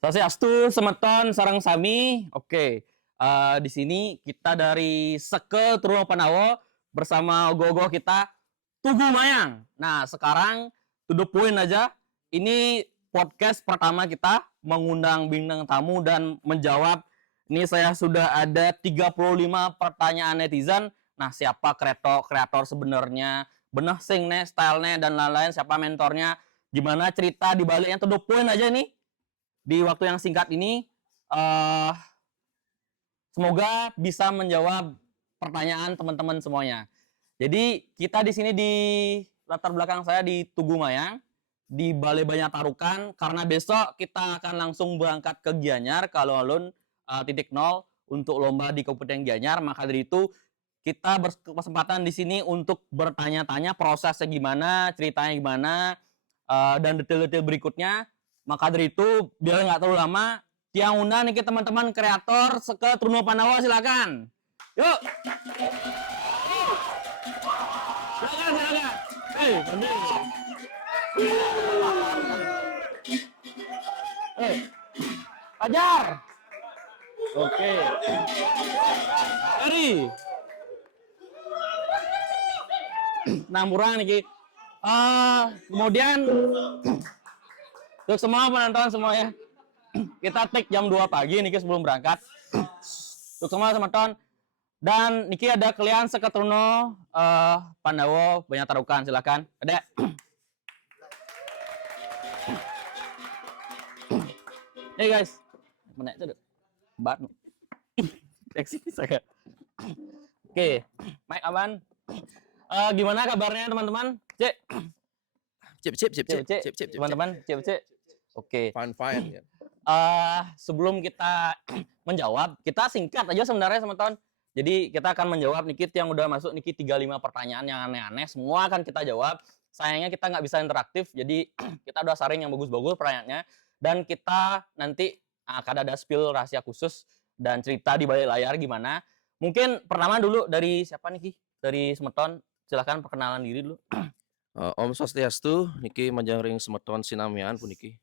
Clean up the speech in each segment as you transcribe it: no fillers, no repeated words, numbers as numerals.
Swastiastu, semeton, sareng sami. Oke, di sini kita dari Seke Truno Panawo bersama gogo kita Tugu Mayang. Nah, sekarang to the point aja. Ini podcast pertama kita mengundang bintang tamu dan menjawab. Ini saya sudah ada 35 pertanyaan netizen. Nah, siapa kreator sebenarnya? Benah sing nih, stylenya dan lain-lain. Siapa mentornya? Gimana cerita di baliknya, to the point aja nih di waktu yang singkat ini. uh, Semoga bisa menjawab pertanyaan teman-teman semuanya. Jadi kita di sini di latar belakang saya di Tugu Mayang, di Balai Banyak Tarukan, karena besok kita akan langsung berangkat ke Gianyar kalau alun titik nol untuk lomba di Kabupaten Gianyar. Maka dari itu kita berkesempatan di sini untuk bertanya-tanya prosesnya gimana, ceritanya gimana, dan detail-detail berikutnya. Maka dari itu biar nggak terlalu lama, yang undang nih teman-teman kreator Seke Truno Panawo, silakan. Yuk. Silakan. Fajar. Oke. Ari. Nah, murah nih. Kemudian untuk semua penonton semuanya, kita take jam 2 pagi nih sebelum berangkat. Untuk semua teman-teman. Dan niki ada kalian Seke Truno Pandawo Banyak Tarukan, silakan. Ada. Hey guys. Mana itu? Bat. Seksi saya. Oke, Mike aman. Gimana kabarnya teman-teman? Cek. Cip. Teman-teman, cip. Oke. Fine. Sebelum kita menjawab, kita singkat aja sebenarnya teman-teman. Jadi kita akan menjawab Nikit yang udah masuk Niki 35 pertanyaan yang aneh-aneh, semua akan kita jawab. Sayangnya kita nggak bisa interaktif, jadi kita udah saring yang bagus-bagus pertanyaannya. Dan kita nanti akan ada spill rahasia khusus dan cerita di balik layar gimana. Mungkin pertama dulu dari siapa Niki? Dari Semeton, silahkan perkenalan diri dulu. Om Swastiastu, niki manjangring semeton sinamian puniki.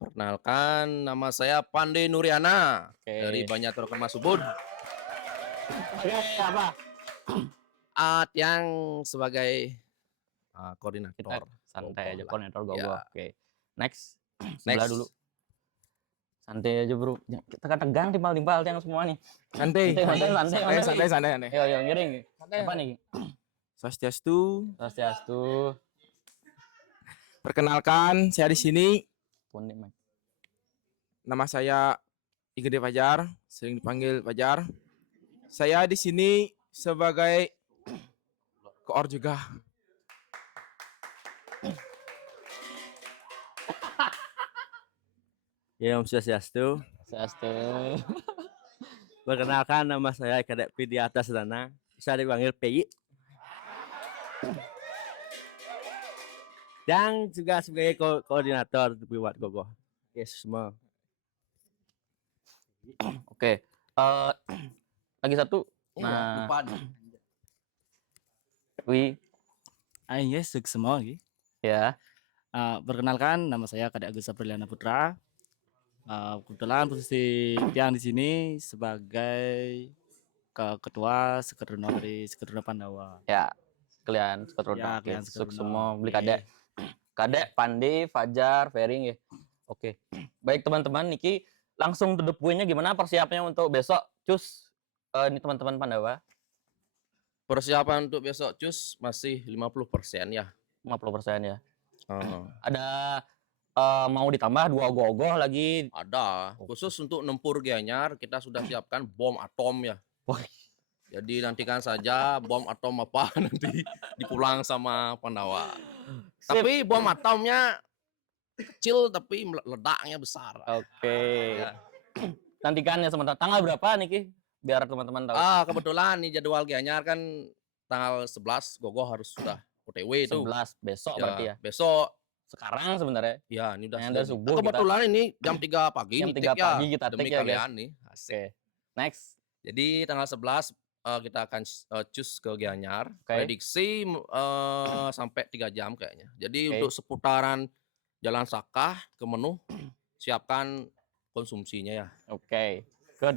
Perkenalkan, nama saya Pande Nuriana dari Banyak Tarukan Masubud. Oke, apa? Yang sebagai koordinator. Kita santai aja, koordinator gogo. Ya. Oke. Next. Sebelah dulu. Santai aja bro, kita kan tegang timpal-timpal yang semua nih. Santai. Yo, ngiring. Apa nih? Swastiastu. Perkenalkan, saya di sini. Nama saya Igede Fajar, sering dipanggil Fajar. Saya di sini sebagai koor juga. Ya, Om Swastiastu. Perkenalkan, nama saya Kadek Pidi Atas Dana, bisa dipanggil PI. Dan juga sebagai koordinator buat gogo. Yes, semua. Oke. Lagi satu. Nah, Yes, semua lagi. Ya. Perkenalkan, nama saya Kadek Agus Apriliana Putra. Kebetulan posisi yang di sini sebagai ketua Sekedruno dari Sekedruno Pandawa. Ya, kalian Sekedruno. Ya, semua beli Kadek Pandi, Fajar, Fering ya. Oke. Baik teman-teman, niki langsung to the point-nya gimana persiapannya untuk besok cus ini teman-teman Pandawa? Persiapan untuk besok cus masih 50% ya. 50% ya. Ada mau ditambah 2 gogoh lagi? Ada. Khusus untuk nempur Gianyar kita sudah siapkan bom atom ya. Jadi nantikan saja bom atom apa nanti dipulang sama Pandawa. Tapi bom atomnya kecil tapi ledaknya besar. Oke. Ya. Nantikan ya sementara. Tanggal berapa nih biar teman-teman tahu? Kebetulan nih jadwal Gianyar kan tanggal 11 gogo harus sudah OTW itu. 11 besok ya, berarti ya. Besok. Sekarang sebenarnya. Ya, ini udah subuh. Kebetulan kita, ini jam 3 pagi jam 3 pagi kita demi ya, kalian nih. Oke. Next. Jadi tanggal 11 kita akan cus ke Gianyar. Prediksi sampai 3 jam kayaknya. Jadi untuk seputaran Jalan Sakah ke Menuh siapkan konsumsinya ya. Oke. Good.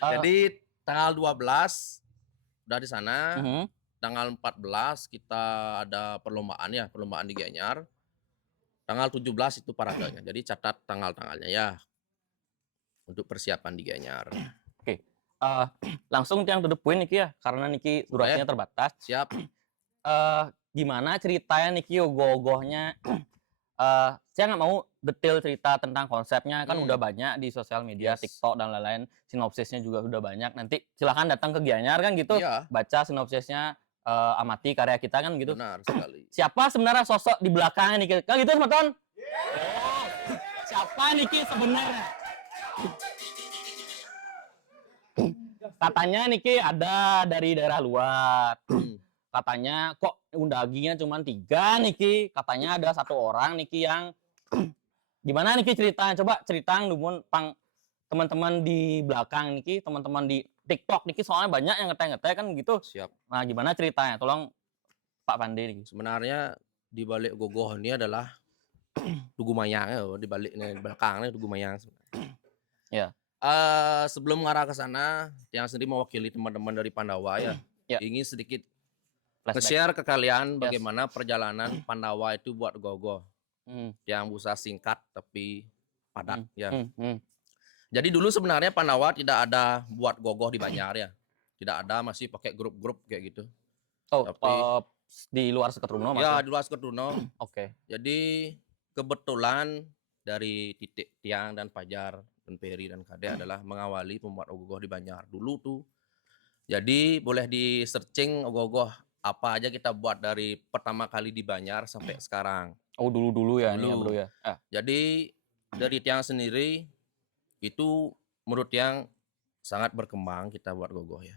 Jadi tanggal 12 udah di sana, Mhm. tanggal 14 kita ada perlombaan ya, perlombaan di Gianyar. Tanggal 17 itu paradanya. Jadi catat tanggal-tanggalnya ya untuk persiapan di Gianyar. Oke. Eh, langsung yang to the point Niki ya, karena Niki durasinya terbatas. Siap. Gimana ceritanya Niki ogoh-ogohnya? Saya nggak mau detail cerita tentang konsepnya, kan udah banyak di sosial media, Yes. TikTok dan lain-lain. Sinopsisnya juga udah banyak. Nanti silahkan datang ke Gianyar kan gitu, Iya, baca sinopsisnya, amati karya kita kan gitu. benar sekali. Siapa sebenarnya sosok di belakangnya Niki? Kan gitu teman-teman? Oh, siapa Niki sebenarnya? Katanya Niki ada dari daerah luar. Katanya kok undaginya cuma 3 Niki. Katanya ada 1 orang Niki yang gimana Niki ceritanya? Coba ceritaan dulu pang teman-teman di belakang Niki, teman-teman di TikTok Niki soalnya banyak yang ngeteh-ngeteh kan gitu. Siap. Nah, gimana ceritanya? Tolong Pak Pandi Niki. Sebenarnya di balik gogoh ini adalah Tugu Mayang ya, di balik nih di belakangnya Tugu Mayang sebenarnya. Ya. Sebelum mengarah ke sana, yang sendiri mewakili teman-teman dari Pandawa ya, Ya. ingin sedikit Flashback. nge-share ke kalian Yes. bagaimana perjalanan Pandawa itu buat gogoh. Hmm, Yang bisa singkat tapi padat ya. hmm. Jadi dulu sebenarnya Pandawa tidak ada buat gogoh di Banjar ya. Tidak ada, masih pakai grup-grup kayak gitu. Oh, Tapi- di luar Seketruno Ya, maksudnya? di luar Seketuno. Oke. Jadi kebetulan dari Titik, Tiang, dan Fajar, dan Peri, dan Kade adalah mengawali pembuat ogoh di Banjar dulu tuh. Jadi boleh di searching ogoh apa aja kita buat dari pertama kali di Banjar sampai sekarang. Oh, dulu-dulu ya ini ya, Dulu. Bro ya. Jadi dari Tiang sendiri itu menurut Tiang sangat berkembang kita buat gogoh ya.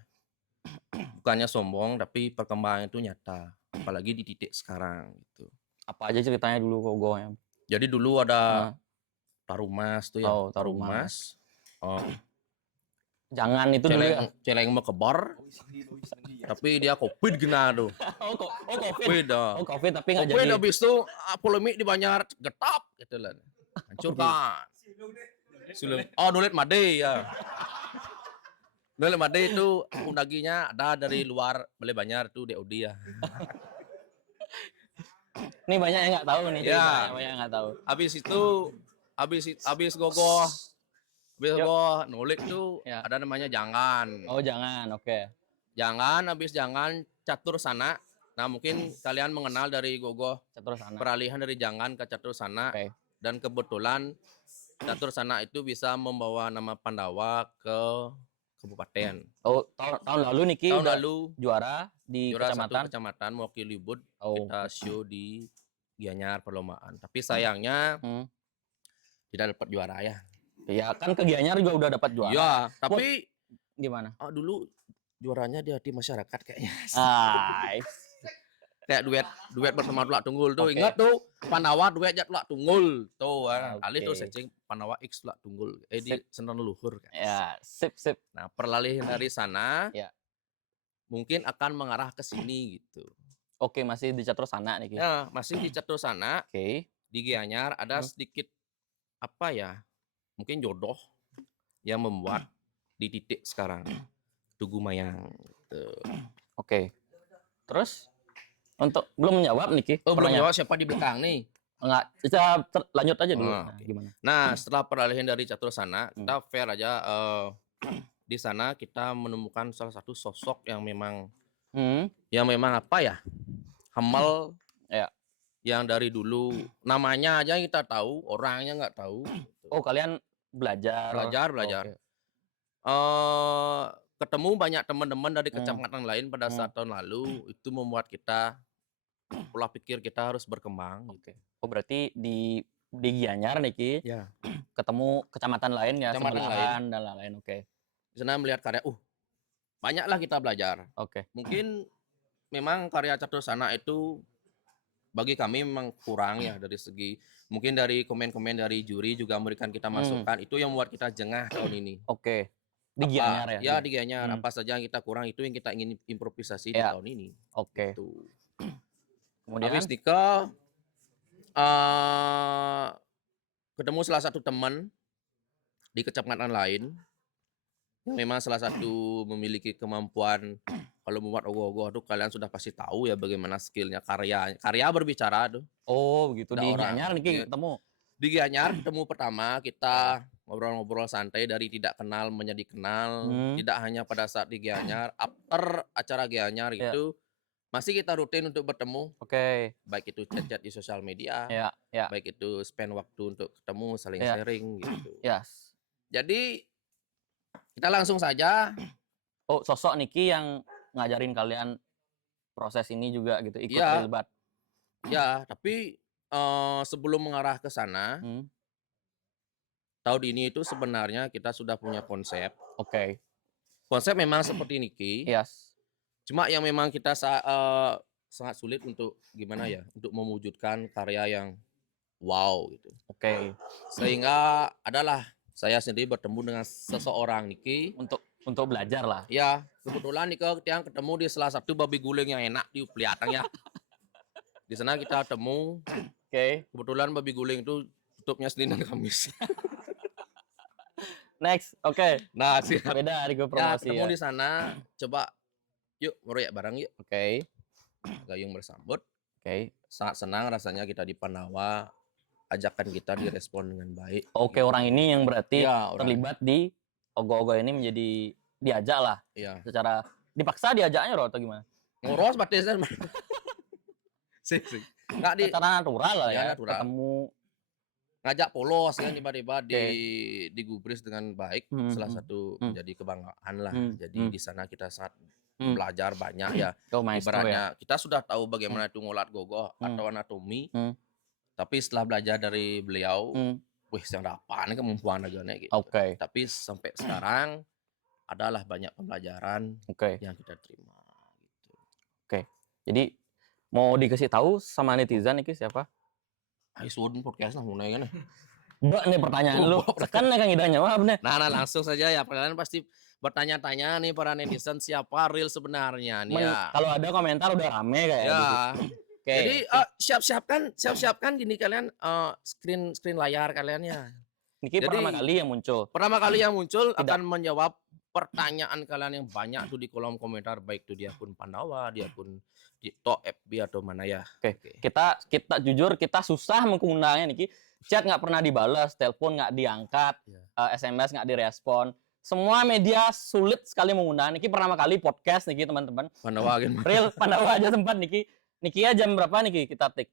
Bukannya sombong tapi perkembangan itu nyata, apalagi di titik sekarang gitu. Apa aja ceritanya dulu ogohnya? Jadi dulu ada Nah, Tarumas tuh ya, Oh, Tarumas. Oh, jangan itu dulu ya. celeng mekebar, tapi dia covid gena tuh. Oh, Covid. Covid dah. Oh, Covid tapi nggak Covid jadi. habis itu polemik di Banjar getap gitu lah. Hancurkan. Oh, Nulit Made ya. Nulit Made itu undaginya ada dari luar Bale Banjar tuh DOD ya. Ini banyak yang nggak tahu nih. Ya. ceritanya, banyak yang nggak tahu. Habis itu habis gogoh Nulit tuh Ya. ada namanya Jangan. Oh, jangan. Oke. Habis Jangan Catur Sana. Nah, mungkin kalian mengenal dari gogoh Catur sana. peralihan dari Jangan ke Catur Sana. Oke. Dan kebetulan Catur Sana itu bisa membawa nama Pandawa ke kabupaten. Oh, tahun lalu Niki Tahun udah lalu juara di juara satu kecamatan. kecamatan mewakili Bud, Oh. kita show di Gianyar perlombaan. Tapi sayangnya Hmm. tidak dapat juara ya. Iya, kan ke Gianyar juga udah dapat juara. Iya, tapi Gimana? dulu juaranya di hati masyarakat kayaknya. Ah, Kayak duet bersama Tulak Tunggul tuh. Oke. Ingat tuh Pandawa duetnya Tulak Tunggul tuh. Oke. Kali tuh searching Pandawa X Tulak Tunggul. Di Sip. Senen Leluhur kan. ya, sip. Nah, peralihan dari sana Ya. mungkin akan mengarah ke sini gitu. Oke, masih di Catur sana Niki. Ya, masih di Catur Sana, Oke. di Gianyar ada sedikit apa ya? Mungkin jodoh yang membuat di titik sekarang Tugu Mayang gitu. Oke. Terus untuk belum menjawab Niki. Oh, belum pertanyaan. jawab siapa di belakang nih. Enggak, kita lanjut aja dulu. Ah, Nah, oke. gimana? Nah, setelah peralihan dari Catur Sana, kita fair aja di sana kita menemukan salah satu sosok yang memang apa ya? Hamal Ya. yang dari dulu namanya aja kita tahu, orangnya nggak tahu. Oh, kalian belajar. Belajar. Oke. Ketemu banyak teman-teman dari Hmm. kecamatan lain pada saat tahun lalu, itu membuat kita pola pikir kita harus berkembang gitu. Oh, berarti di Gianyar Niki Ya. ketemu kecamatan lain ya, Kecamatan sebelahan dan lain-lain. Oke. Di sana melihat karya, banyaklah kita belajar. Oke. Mungkin memang karya Catur Sana itu bagi kami memang kurang ya dari segi mungkin dari komen-komen dari juri juga memberikan kita masukan, itu yang membuat kita jengah tahun ini. Oke. Di Apa- Gianyar ya. Ya, di Gianyar. Hmm. Apa saja yang kita kurang itu yang kita ingin improvisasi di Ya. tahun ini. Oke. Tuh. Kemudian Habis nikah ketemu salah satu teman di kecamatan lain yang memang salah satu memiliki kemampuan kalau membuat ogoh-ogoh tuh kalian sudah pasti tahu ya bagaimana skillnya karya berbicara tuh. Oh, begitu Ada di orang. Gianyar nih Iya. ketemu. Di Gianyar ketemu pertama kita ngobrol-ngobrol santai dari tidak kenal menjadi kenal. Tidak hanya pada saat di Gianyar, after acara Gianyar Iya. itu masih kita rutin untuk bertemu, Oke. baik itu chat-chat di sosial media, Ya, ya. baik itu spend waktu untuk ketemu, saling Iya. sharing gitu. Yes. Jadi kita langsung saja. Oh, sosok Niki yang ngajarin kalian proses ini juga gitu, ikut Iya. terlibat. Ya, tapi sebelum mengarah ke sana, Hmm. tahun ini itu sebenarnya kita sudah punya konsep. Oke. Konsep memang seperti Niki. Yes. Cuma yang memang kita sangat sulit untuk gimana ya, untuk mewujudkan karya yang wow gitu. Oke. Sehingga adalah saya sendiri bertemu dengan seseorang Niki. Untuk belajar lah. Ya, kebetulan Niki yang ketemu di salah satu babi guling yang enak di Pliatang ya. Di sana kita ketemu. Oke. Kebetulan babi guling itu tutupnya Senin dan Kamis. Next. Oke. Nah, siap. Beda hari gue Ya, promosi ketemu ya. di sana. Coba yuk meroyak bareng yuk. Oke. Gayung bersambut. Oke. Sangat senang rasanya kita di Pandawa. Ajakan kita direspon dengan baik. Oke, orang ini yang berarti Iya, orang. terlibat di ogoh-ogoh ini menjadi diajak lah Iya. secara dipaksa diajaknya Ro, atau gimana? Ngoros batisan. Sih. Nggak di Secara natural lah Iya, ya, natural. ketemu. ngajak polos kan tiba-tiba digubris dengan baik. Salah satu menjadi kebanggaan lah. Jadi di sana kita sangat belajar banyak ya. Oh, maestro ya. Ibaratnya kita sudah tahu bagaimana itu ngolat gogoh atau anatomi. Tapi setelah belajar dari beliau, wih, yang dapat kemampuan agaknya gitu. Oke. Tapi sampai sekarang adalah banyak pembelajaran Oke. yang kita terima. Gitu. Oke. Jadi mau dikasih tahu sama netizen nih siapa? Ayo suun podcast lah mulai kan. Mbak nih pertanyaan lu. Kan Kang Ida jawab bener. Nah, langsung saja ya. Kalian pasti bertanya-tanya nih para netizen siapa real sebenarnya nih ya. Kalau ada komentar udah rame kayak Ya. Oke. Jadi siap-siapkan gini kalian screen layar kalian ya. Niki pertama kali yang muncul. Pertama kali yang muncul akan menjawab pertanyaan kalian yang banyak tuh di kolom komentar, baik itu di akun Pandawa, di akun TikTok, FB atau mana ya. Oke. Kita jujur kita susah mengundangnya Niki. Chat nggak pernah dibalas, telepon nggak diangkat, SMS nggak direspon. Semua media sulit sekali mengundang. Niki pertama kali podcast Niki teman-teman. Pandawa kan. Real Pandawa aja sempat Niki. Niki ya jam berapa Niki kita take?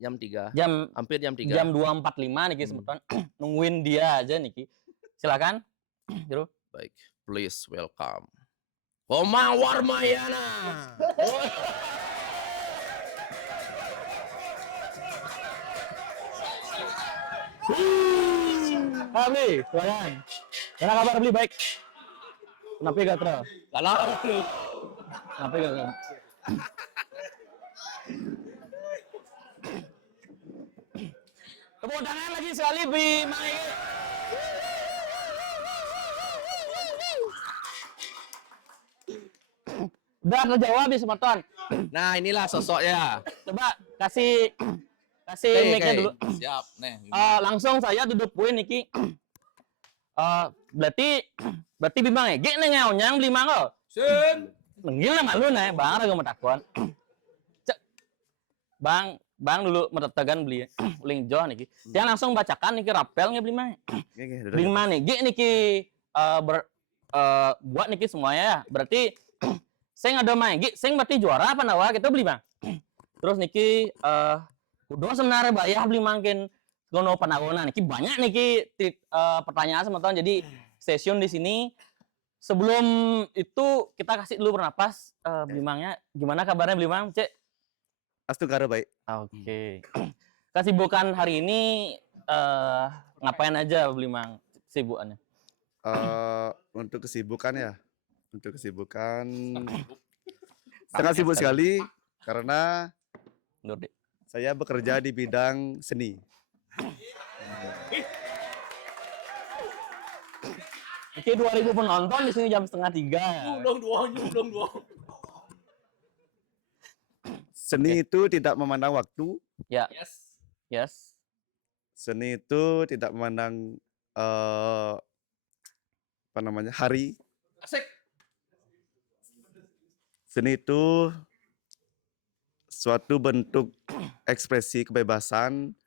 Jam 3. Hampir jam 3. Jam 2.45 Niki sempat nungguin dia aja Niki. Silakan. Jero. Baik, please welcome Koma Warmayana. Bli, silakan. Mana kabar Bli? Baik. Kenapa gak terus? Kalau Kenapa gak terus? Tepuk tangan lagi sekali Bli Mae. Udah terjawab di Semeton. nah inilah sosoknya. Coba kasih mic-nya dulu. Siap, nih. Langsung saya duduk poin Niki. Berarti Bimang Ege nih nyang beli mangga. Sin. Nenggil na malu nih, Bang ada matakuan. Bang dulu metetegan beli uling joh Niki. Dia langsung bacakan Niki rapelnya beli mang. Beli mang Ege Niki buat Niki semuanya ya. Berarti saya ada main Ege, saya berarti juara apa nawa kita beli Bang. Terus Niki udah sebenarnya bayar beli mangkin gono panawona Niki banyak Niki pertanyaan sama teman. Jadi stasiun di sini sebelum itu kita kasih dulu bernapas beli mangnya. Gimana kabarnya beli mang, Cek? Astugara baik. Oke. Kesibukan hari ini ngapain aja beli mang sibukannya? Untuk kesibukan ya, sangat sibuk sekali karena saya bekerja di bidang seni. Oke, 2000 penonton di sini jam 2:30. Nyumbang dua. Seni itu tidak memandang waktu. Ya. Yes. Seni itu tidak memandang apa namanya hari. Asik. Seni itu suatu bentuk ekspresi kebebasan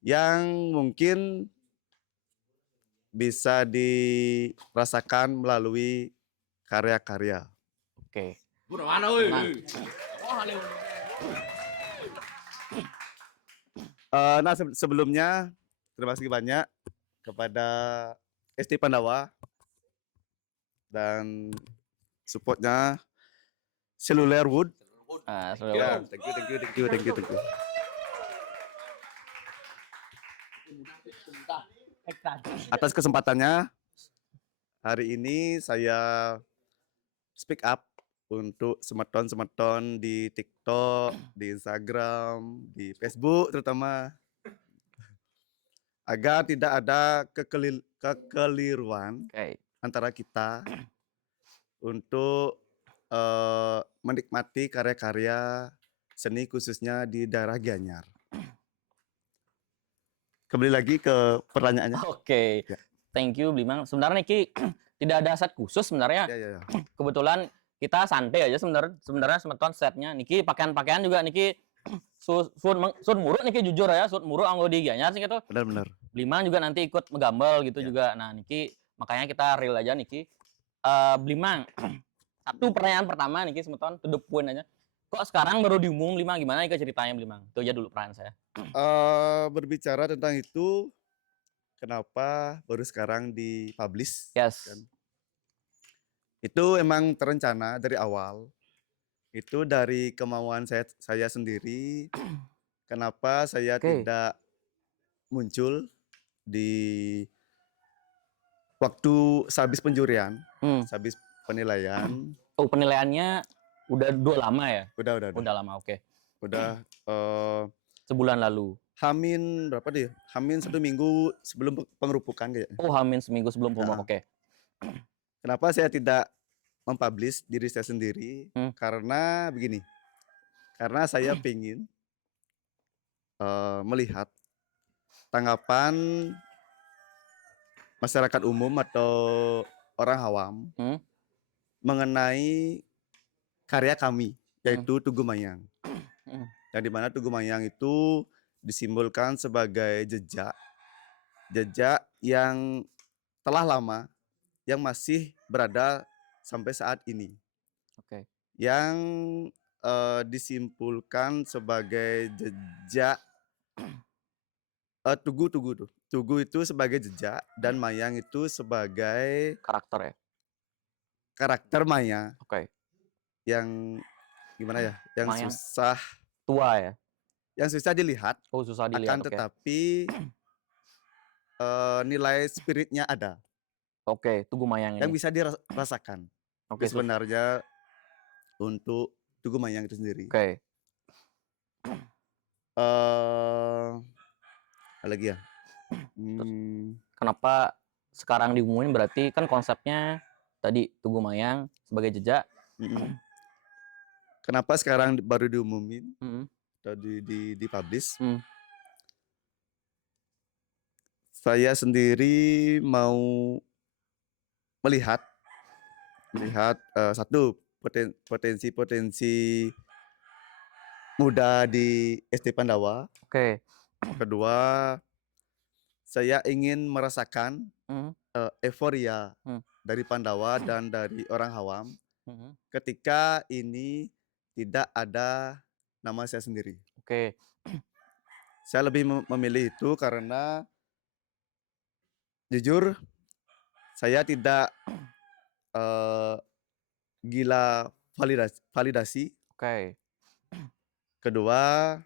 yang mungkin bisa dirasakan melalui karya-karya. Oke. Udah mana woi? Nah. Nah, sebelumnya terima kasih banyak kepada ST Pandawa dan supportnya Cellular Wood. Nah, Ya, thank you. Atas kesempatannya, hari ini saya speak up untuk semeton-semeton di TikTok, di Instagram, di Facebook terutama, agar tidak ada kekeliruan Oke. antara kita untuk menikmati karya-karya seni khususnya di daerah Gianyar. Kembali lagi ke pertanyaannya. Oke. Ya. Thank you Blimang. Sebenarnya Niki tidak ada set khusus sebenarnya. Ya. Kebetulan kita santai aja sebenarnya semeton setnya. Niki pakaian-pakaian juga Niki sun muruk Niki jujur ya, sun muruk anggo di Gianyar sih gitu. Benar. Blimang juga nanti ikut megambal gitu Ya. juga. Nah, Niki makanya kita real aja Niki. Blimang. Satu pertanyaan pertama Niki semeton to the point aja. Kok sekarang baru diumum Blimang, gimana Niki ceritanya Blimang? Itu aja dulu pertanyaan saya. Berbicara tentang itu, kenapa baru sekarang dipublish? Yes. Kan? Itu emang terencana dari awal. Itu dari kemauan saya sendiri. Kenapa saya Oke. tidak muncul di waktu sehabis penjurian, sehabis penilaian. Oh, penilaiannya udah lama ya? Udah. Udah lama, oke. Udah Sebulan lalu. Hamin berapa deh? Hamin 1 minggu sebelum pengerupukan kayaknya. Oh, hamin seminggu sebelum promo. Nah. Oke. Kenapa saya tidak mempublish diri saya sendiri? Karena begini. Karena saya ingin melihat tanggapan masyarakat umum atau orang awam mengenai karya kami, yaitu Tugu Mayang. Yang dimana Tugu Mayang itu disimbolkan sebagai jejak yang telah lama, yang masih berada sampai saat ini. Oke. Yang disimpulkan sebagai jejak Tugu itu sebagai jejak dan Mayang itu sebagai Karakter ya? karakter Maya Oke. yang gimana ya? Yang Mayang. susah Tua ya? yang susah dilihat, Oh, susah dilihat. akan Oke. tetapi nilai spiritnya ada Oke, Tugu Mayang yang ini. bisa dirasakan. Oke, Itu sebenarnya untuk Tugu Mayang itu sendiri. Oke. Apa lagi ya? Kenapa sekarang diumumin, berarti kan konsepnya tadi Tugu Mayang sebagai jejak. Kenapa sekarang baru diumumin? Tadi dipublish? Saya sendiri mau melihat satu potensi muda di ST Pandawa. Oke. Kedua, saya ingin merasakan euforia dari Pandawa dan dari orang awam ketika ini tidak ada nama saya sendiri. Oke. Saya lebih memilih itu karena jujur saya tidak gila validasi. Oke. Kedua,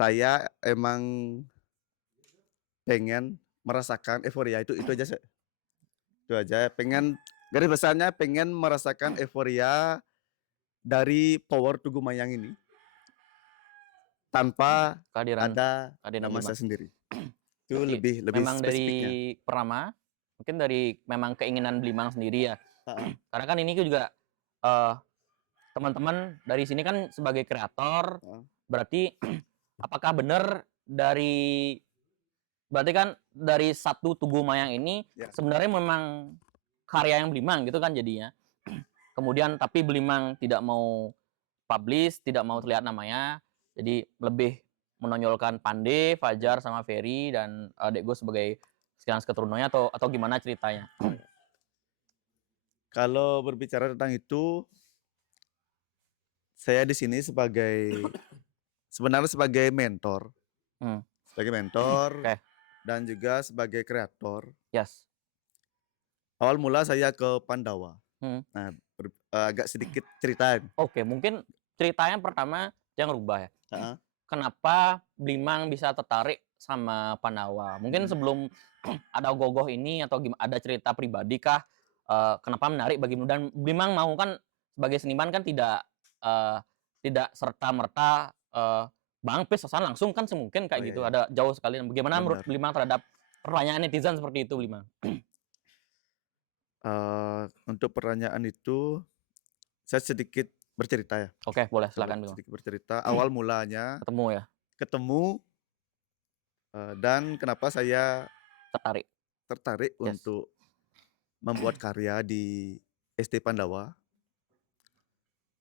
saya emang pengen merasakan euforia itu aja. Itu aja. Pengen garis besarnya pengen merasakan euforia dari power Tugu Mayang ini tanpa Kehadiran ada nama saya sendiri. Itu Berarti lebih memang spesifiknya. dari Perama, mungkin dari memang keinginan Blimang sendiri ya. Karena kan ini juga teman-teman dari sini kan sebagai kreator, berarti apakah benar berarti kan dari satu Tugu Mayang ini Ya. sebenarnya memang karya yang Belimang gitu kan jadinya. Kemudian tapi Belimang tidak mau publish, tidak mau terlihat namanya, jadi lebih menonjolkan Pande, Fajar sama Ferry dan adek gue sebagai sekian keturunannya atau gimana ceritanya? Kalau berbicara tentang itu, saya di sini sebenarnya sebagai mentor, Hmm. sebagai mentor Oke. dan juga sebagai kreator. Yes. Awal mula saya ke Pandawa. Hmm. Nah, agak sedikit ceritain. Oke, mungkin ceritanya pertama jangan rubah ya. Heeh. Kenapa Blimang bisa tertarik sama Pandawa? Mungkin sebelum ada Gogoh ini atau ada cerita pribadi kah? Kenapa menarik bagi dan Blimang mau kan sebagai seniman kan tidak serta merta Bang Pis pesan langsung kan semungkin kayak Oh, iya, gitu. iya. Ada jauh sekali. Bagaimana menurut Benar. Blimang terhadap pertanyaan netizen seperti itu, Blimang? Untuk pertanyaan itu, saya sedikit bercerita ya. Oke, boleh silakan Blimang. Sedikit bercerita. Awal mulanya Ketemu ya, ketemu dan kenapa saya tertarik. tertarik Yes. untuk membuat karya di ST Pandawa.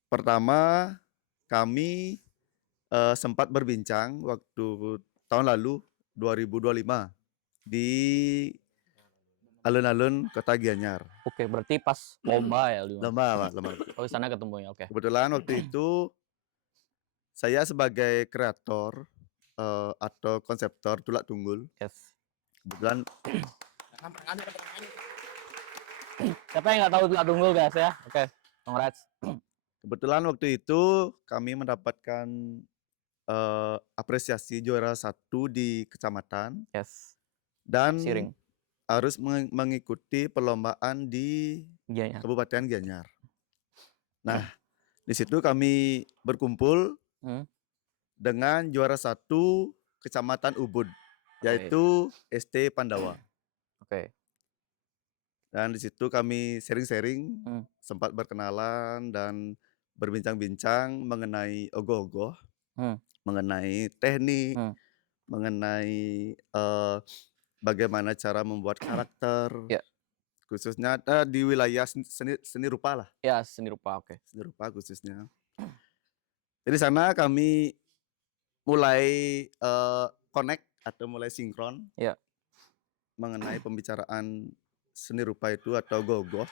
Pertama, kami sempat berbincang waktu tahun lalu 2025 di alun-alun Kota Gianyar. Oke, berarti pas lomba ya, Blimang. Lomba, Pak, lomba. Oh, di sana ketemu ya, oke. Kebetulan waktu itu saya sebagai kreator atau konseptor Tulak Tunggul, Yes. kebetulan Siapa yang nggak tahu Tulak Tunggul guys ya? Oke, congrats. kebetulan waktu itu kami mendapatkan apresiasi juara 1 di kecamatan Yes, dan Siring. harus mengikuti perlombaan di Iya ya. Kabupaten Gianyar. Nah, di situ kami berkumpul Hmm. dengan juara 1 Kecamatan Ubud, yaitu ST Pandawa. Oke. Dan di situ kami sharing-sharing, Hmm. sempat berkenalan dan berbincang-bincang mengenai ogoh-ogoh, Hmm. mengenai teknik, Hmm. mengenai bagaimana cara membuat karakter, Ya. khususnya di wilayah seni rupa lah, Ya, seni rupa. Oke. seni rupa khususnya. Jadi sana kami mulai connect atau mulai sinkron Ya. mengenai pembicaraan seni rupa itu atau gogoh.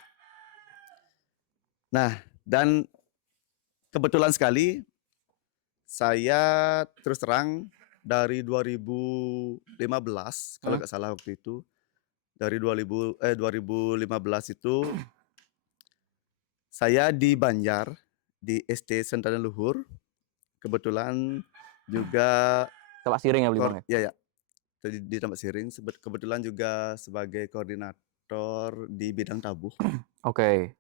Nah, dan kebetulan sekali saya terus terang dari 2015 kalau Hmm. nggak salah waktu itu, dari 2015 itu saya di Banjar di ST Sentana Luhur, kebetulan juga Coba Siring ya, Blimang ya. ya di tempat Siring, kebetulan juga sebagai koordinator di bidang tabuh. Oke.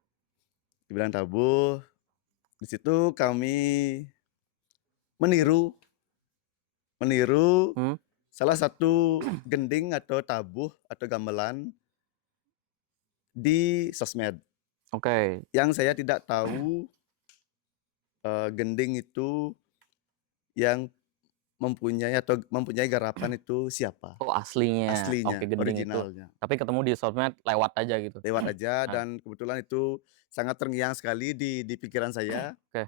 Di bidang tabuh, di situ kami meniru Hmm. salah satu gending atau tabuh atau gamelan di sosmed. Oke. Yang saya tidak tahu gending itu yang mempunyai garapan itu siapa Oh, aslinya. aslinya, Oke, gending itu. originalnya. Tapi ketemu di sosmed lewat aja gitu. Lewat aja Nah. dan kebetulan itu sangat terngiang sekali di pikiran saya. Oke.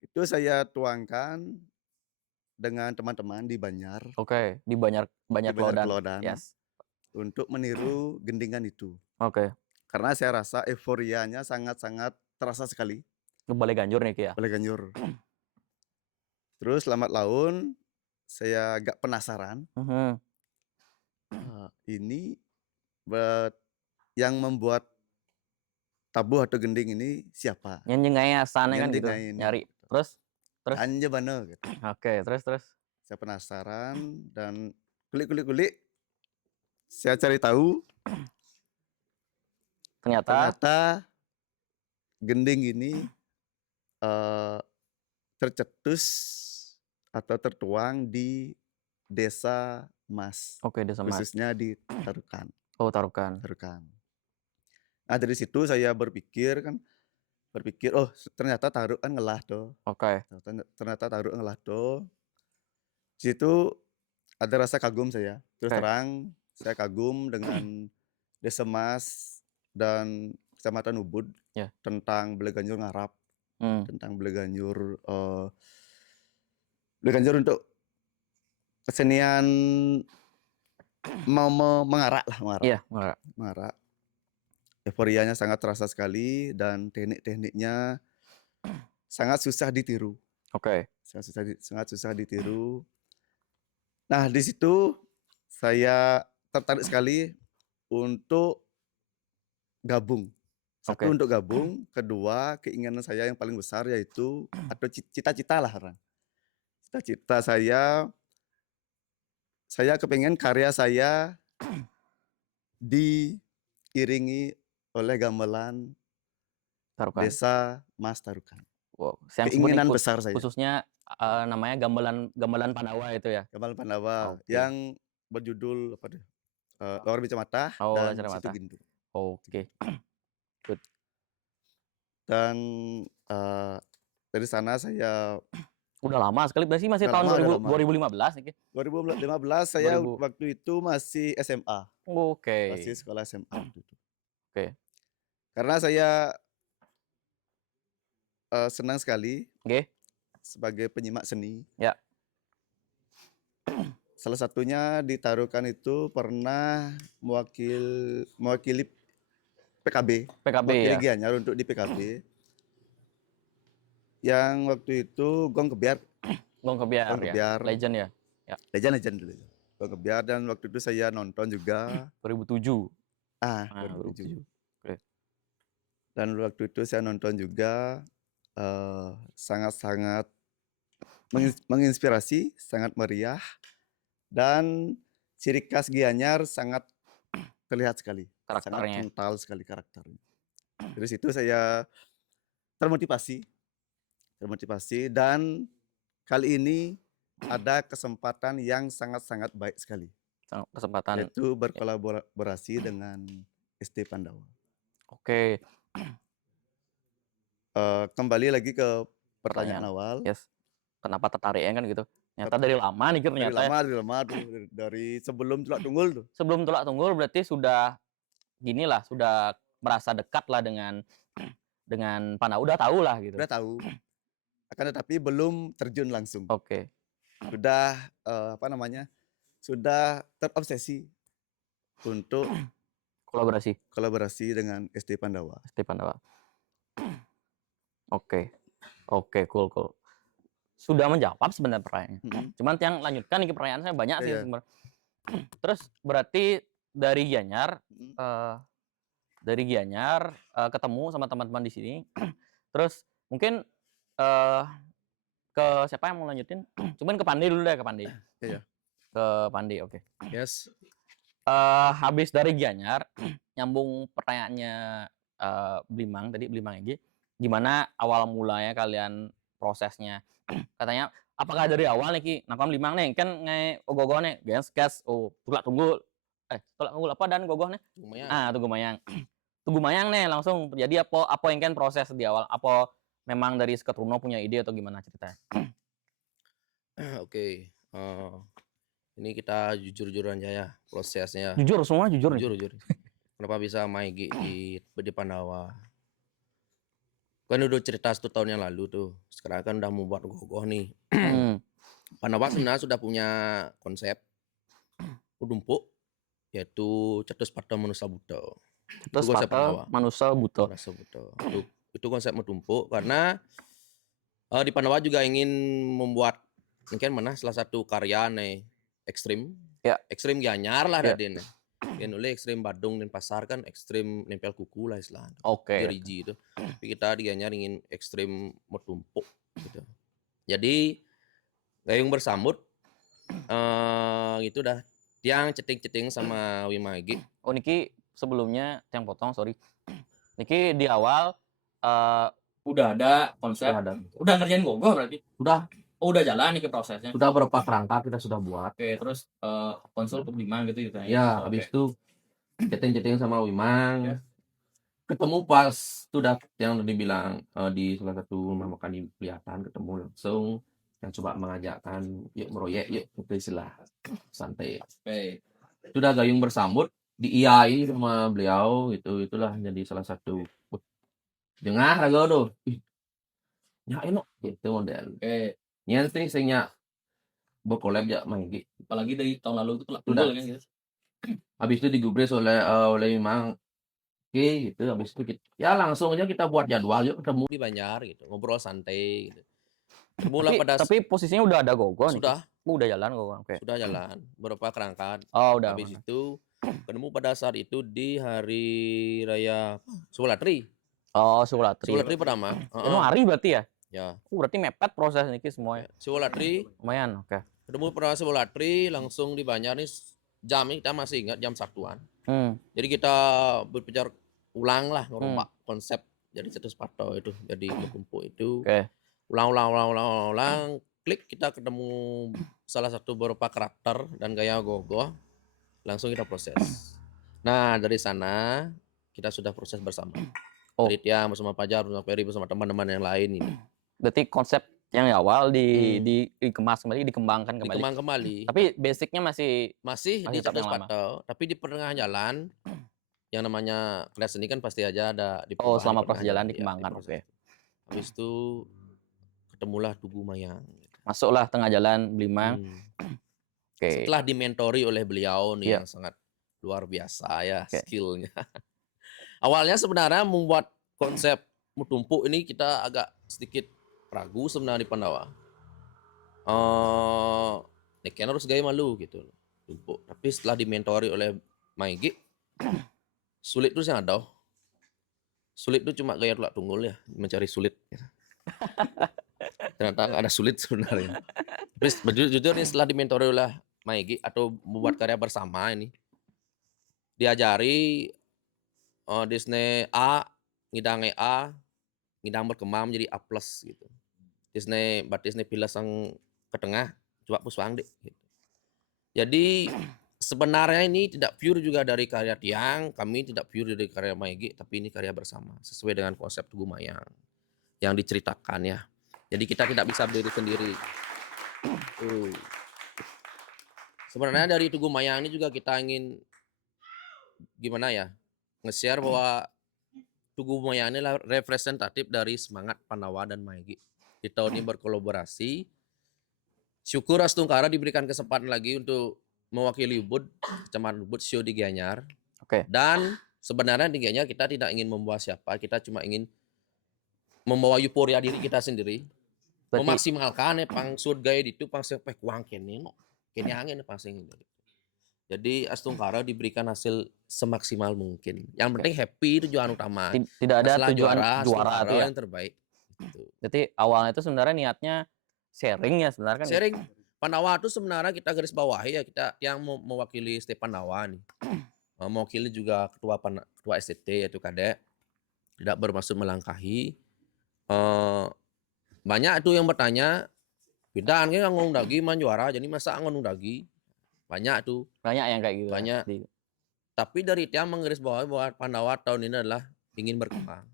Itu saya tuangkan dengan teman-teman di Banjar, Oke, di banyak di Banjar Lodan. Kelodan, Yes. untuk meniru gendingan itu. Oke. Karena saya rasa euforianya sangat-sangat terasa sekali Ngebalik ganjur nih Ki ya. oleh Ganjur. Terus lambat laun saya agak penasaran, Mhm. ini yang membuat tabuh atau gending ini siapa? Nyenyengai sana kan gitu. Nyenyengai ini. Nyari. Terus? Anja bana gitu. Oke, terus. Saya penasaran dan kulik. Saya cari tahu, Ternyata ternyata gending ini tercetus atau tertuang di Desa Mas, oke, Desa Mas. khususnya di Tarukan. Oh, Tarukan. Nah, dari situ saya berpikir, oh ternyata Taruk kan ngelah tuh. Oke. Ternyata Taruk ngelah tuh. Di situ ada rasa kagum saya. Terus Oke. terang saya kagum dengan Desa Mas dan Kecamatan Ubud Ya. tentang Beleganjur Ngarap, Hmm. tentang Beleganjur Beleganjur untuk kesenian mengarak lah, mengarak. Iya, Mbak. Mengarak. Euforianya sangat terasa sekali dan teknik-tekniknya sangat susah ditiru. Oke. Sangat susah ditiru. Nah, di situ saya tertarik sekali untuk gabung. Satu Oke. untuk gabung, kedua keinginan saya yang paling besar yaitu atau cita-cita lah orang. Cita-cita saya kepengen karya saya diiringi oleh gamelan Tarukan. Desa Mas Tarukan. Wow, yang Keinginan besar saya. khususnya namanya gamelan Pandawa itu ya. Gamelan Pandawa Oke. yang berjudul apa tuh? Lawar Bica Mata Oh, dan Lajar Situ Mata. Gintu. Oke. Good. Dan dari sana saya Udah lama sekali, berarti masih Udah tahun lama, udah lama. 2015 nih. 2015 saya 2000. waktu itu masih SMA, Oke. masih sekolah SMA waktu itu. Oke. Karena saya senang sekali Oke. sebagai penyimak seni. Ya. Salah satunya di Tarukan itu pernah mewakili PKB, PKB mewakili ya. Gianyar untuk di PKB. Yang waktu itu Gong Kebiar, Gong Kebiar Gong ya. Kebiar, Legend ya. legend dulu. Gong Kebiar dan waktu itu saya nonton juga. 2007. 2007. 2007. Oke. Dan waktu itu saya nonton juga sangat-sangat menginspirasi, sangat meriah, dan ciri khas Gianyar sangat terlihat sekali, sangat Karakternya. kental sekali karakternya. Dari situ saya termotivasi dan kali ini ada kesempatan yang sangat-sangat baik sekali, Kesempatan. yaitu berkolaborasi dengan SD Pandawa. Oke. Kembali lagi ke pertanyaan Pertanyaan. awal. Yes. Kenapa tertariknya kan gitu? Ternyata dari lama nih Kir, ternyata ya. Dari lama tuh, dari sebelum Tulak Tunggul tuh. Sebelum Tulak Tunggul berarti sudah ginilah, sudah merasa dekat lah dengan Pandawa, udah tahu lah gitu. Udah tahu. Akan tetapi belum terjun langsung. Oke. Sudah sudah terobsesi untuk kolaborasi dengan SD Pandawa. SD Pandawa. Oke. Oke, cool. Sudah menjawab sebenarnya pertanyaannya. Cuman yang lanjutkan nih pertanyaan saya banyak sih Iya. sebenarnya. Terus berarti dari Gianyar ketemu sama teman-teman di sini. Terus mungkin ke siapa yang mau lanjutin? Cuman ke Pandi dulu deh, ke Pandi. Iya. Ke Pandi, oke. Yes. Habis dari Gianyar, nyambung pertanyaannya Blimang Egi, gimana awal mulanya kalian prosesnya? Katanya apakah dari awal nih Ki, nakam Blimang nih kan nge ogogoh nih, Genskes, Tulak Tunggul apa dan gogoh nih? Tugu Mayang. Tugu Mayang nih langsung terjadi apa yang kan proses di awal? Apa memang dari Seketruno punya ide atau gimana ceritanya? Oke. Ini kita jujur-jujuran aja ya prosesnya. Jujur semua jujur nih. Jujur. Kenapa bisa Maigi di Pandawa? Kan udah cerita 1 tahun yang lalu tuh. Sekarang kan udah membuat gogoh nih. Pandawa sebenarnya sudah punya konsep Udumpuk, yaitu Cetus Pada Manusa Buta. Terus konsep Pada Manusa Buta. Itu konsep Metumpuk karena di Pandawa juga ingin membuat mungkin salah satu karya nih ekstrim. Ya. Ekstrim Gianyar lah Ya. Raden. Yang oleh ekstrim Badung dan Pasar kan ekstrim nempel kuku lah istilahnya. Oke. Jeriji itu. Tapi kita di Gianyar ingin ekstrim Metumpuk gitu. Jadi gayung bersambut gitu dah. Tiang ceting-ceting sama Wimagi. Oh niki sebelumnya yang potong sorry. Niki di awal udah ada konsep, udah ngerjain gogoh berarti. Udah jalan nih ke prosesnya. Sudah berapa kerangka kita sudah buat. Oke, terus konsul ke Blimang gitu ya. Ya, habis itu chatting sama Wimang. Ya. Ketemu pas sudah yang dibilang di salah satu rumah makan di kelihatan ketemu langsung yang coba mengajakkan yuk meroyek yuk itu istilah santai. Sudah gayung bersambut diiyai sama beliau itulah jadi salah satu dengar raga tuh. Ih, nya enak gitu model. Nyen sih saya berkolab ya Maigi. Apalagi dari tahun lalu itu Udah. tunggal kan gitu. Habis itu digubris oleh Mang oke gitu habis itu ya langsung aja kita buat jadwal yuk ketemu di Banjar gitu, ngobrol santai gitu. Mulai pada Tapi posisinya udah ada Gogo nih. sudah Udah jalan Gogo. Oke. sudah jalan beberapa kerangka. Oh, udah. Habis itu ketemu pada saat itu di hari raya Sulatri. Oh, Sulatri. Sulatri pertama. Itu hari berarti ya? Ya. Berarti mepet proses niki semua. Sulatri Lumayan, oke. ketemu pada Sulatri langsung di Banjar nih jam ini kita masih ingat jam 1-an. Jadi kita berbicara ulang lah ngerombak konsep jadi satu sepatu itu jadi berkumpul itu. Oke. Ulang klik kita ketemu salah satu beberapa karakter dan gaya Gogo langsung kita proses. Nah dari sana kita sudah proses bersama. Oh. Dari Tia bersama Pajar bersama Ferry bersama teman-teman yang lain ini. Berarti konsep yang awal dikemas kembali, dikembangkan kembali. Dikembang kembali. Tapi basicnya masih Masih di tetap satu yang lama. sepatu, tapi di pertengahan jalan yang namanya kelas seni kan pasti aja ada di Oh, perubahan selama di proses pertengahan jalan iya, dikembangkan, di oke. proses. Habis itu ketemulah Tugu Mayang. Masuklah tengah jalan Blimang. Oke. Setelah dimentori oleh beliau nih Iya. yang sangat luar biasa ya Oke. skillnya. Awalnya sebenarnya membuat konsep Mutumpuk ini kita agak sedikit ragu sebenarnya di Pandawa. Nek harus gaya malu gitu tumpuk. Tapi setelah dimentori oleh Maigi, sulit tuh yang ada. Sulit tuh cuma gaya tulak tunggul ya, mencari sulit. Ternyata nggak ada sulit sebenarnya. Tapi jujur nih setelah dimentori oleh Maigi atau membuat karya bersama ini, diajari Disney A, ngidang A, ngidang berkembang menjadi A+ gitu. Disney pilas yang ke tengah, coba puswang deh. Gitu. Jadi sebenarnya ini tidak pure juga dari karya Tiang, kami tidak pure dari karya Maigi, tapi ini karya bersama sesuai dengan konsep Tugu Mayang yang diceritakan ya. Jadi kita tidak bisa berdiri sendiri. Sebenarnya dari Tugu Mayang ini juga kita ingin gimana ya, nge-share bahwa Tugu Mayang ini representatif dari semangat Pandawa dan Maigi. Di tahun ini berkolaborasi. Syukur Astungkara diberikan kesempatan lagi untuk mewakili Ubud, Kecamatan Ubud, show di Gianyar. Oke. Dan sebenarnya di Gianyar kita tidak ingin membawa siapa, kita cuma ingin membawa euforia diri kita sendiri. Berarti Memaksimalkan pang sud gaya itu pang sepek kuang kene no. Kene angin pang sing. Jadi Astungkara diberikan hasil semaksimal mungkin. Yang penting happy itu tujuan utama. tidak ada Masalah tujuan juara Astungkara itu ya. yang terbaik. Gitu. Jadi awalnya itu sebenarnya niatnya sharing ya sebenarnya kan. Sharing Pandawa itu sebenarnya kita garis bawahi ya, kita yang mewakili Step Pandawa nih. Mewakili juga ketua STT yaitu Kadek. Tidak bermaksud melangkahi. Banyak itu yang bertanya, bidang kan ngon dagi man juara, jadi masa ngon dagi. Banyak tuh. Banyak yang kayak gitu. Banyak. Tapi dari Tiang menggaris bawahi bahwa Pandawa tahun ini adalah ingin berkembang.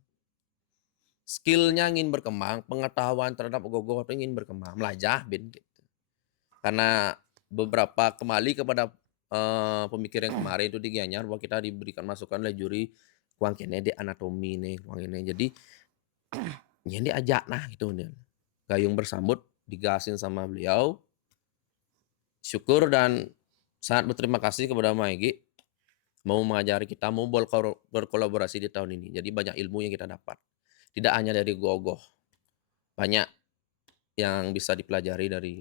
Skillnya ingin berkembang, pengetahuan terhadap Gogo itu ingin berkembang, melajah bin gitu. Karena beberapa kembali kepada pemikir yang kemarin itu di Gianyar bahwa kita diberikan masukan oleh juri kuang kene di anatomi nih, kuang ini. Jadi ini ajak nah gitu nih. Gayung bersambut digasin sama beliau. Syukur dan sangat berterima kasih kepada Maigi mau mengajari kita, mau berkolaborasi di tahun ini. Jadi banyak ilmu yang kita dapat. Tidak hanya dari Gogo. Banyak yang bisa dipelajari dari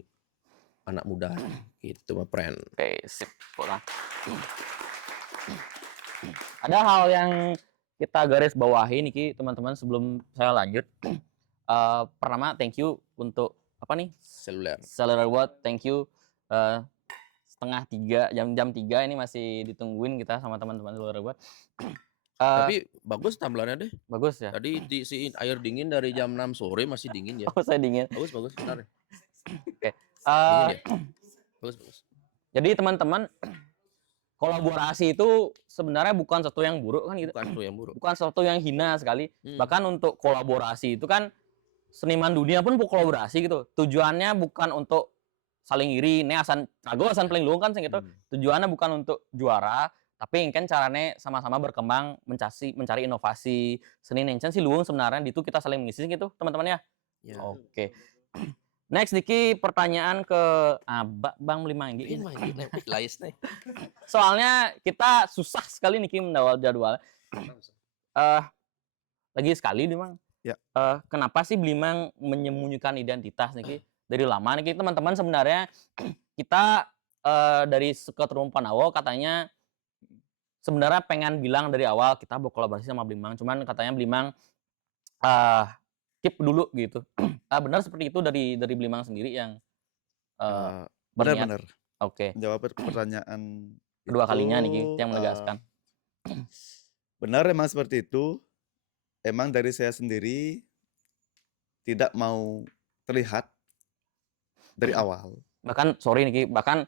anak muda gitu, my friend. Oke, sip. Pulang. Ada hal yang kita garis bawahi nih teman-teman sebelum saya lanjut. Pertama thank you untuk apa nih? Cellular World, thank you. Setengah 3, jam 3 ini masih ditungguin kita sama teman-teman Cellular World. Tapi bagus tampilannya deh. Bagus ya. Tadi diisiin air dingin dari jam 6 sore masih dingin ya. Oh, saya dingin. Bagus benar. Oke. Dingin ya. Bagus. Jadi teman-teman, kolaborasi itu sebenarnya bukan sesuatu yang buruk kan gitu. Bukan tuh yang buruk. Bukan sesuatu yang hina sekali. Bahkan untuk kolaborasi itu kan seniman dunia pun kolaborasi gitu. Tujuannya bukan untuk saling iri, nih asan trago asan paling luang kan sing gitu. Tujuannya bukan untuk juara, tapi kan caranya sama-sama berkembang mencari inovasi seni yang sih luang sebenarnya itu kita saling mengisi gitu teman-teman ya. Ya. Oke. Next Niki pertanyaan ke Bang Limang Ini Gi. mah ini lais nih. Soalnya kita susah sekali Niki mendawal jadwal. Lagi sekali Limang. Ya. Kenapa sih Blimang menyembunyikan identitas Niki? Dari lama Niki teman-teman sebenarnya kita dari Seketrung Panawo katanya sebenarnya pengen bilang dari awal kita berkolaborasi sama Blimang, cuman katanya Blimang keep dulu gitu. Benar seperti itu dari Blimang sendiri yang berniat. Benar-benar Oke. menjawab pertanyaan Kedua kalinya itu, Niki yang menegaskan. benar emang seperti itu. Emang dari saya sendiri tidak mau terlihat dari awal. Bahkan sorry Niki, bahkan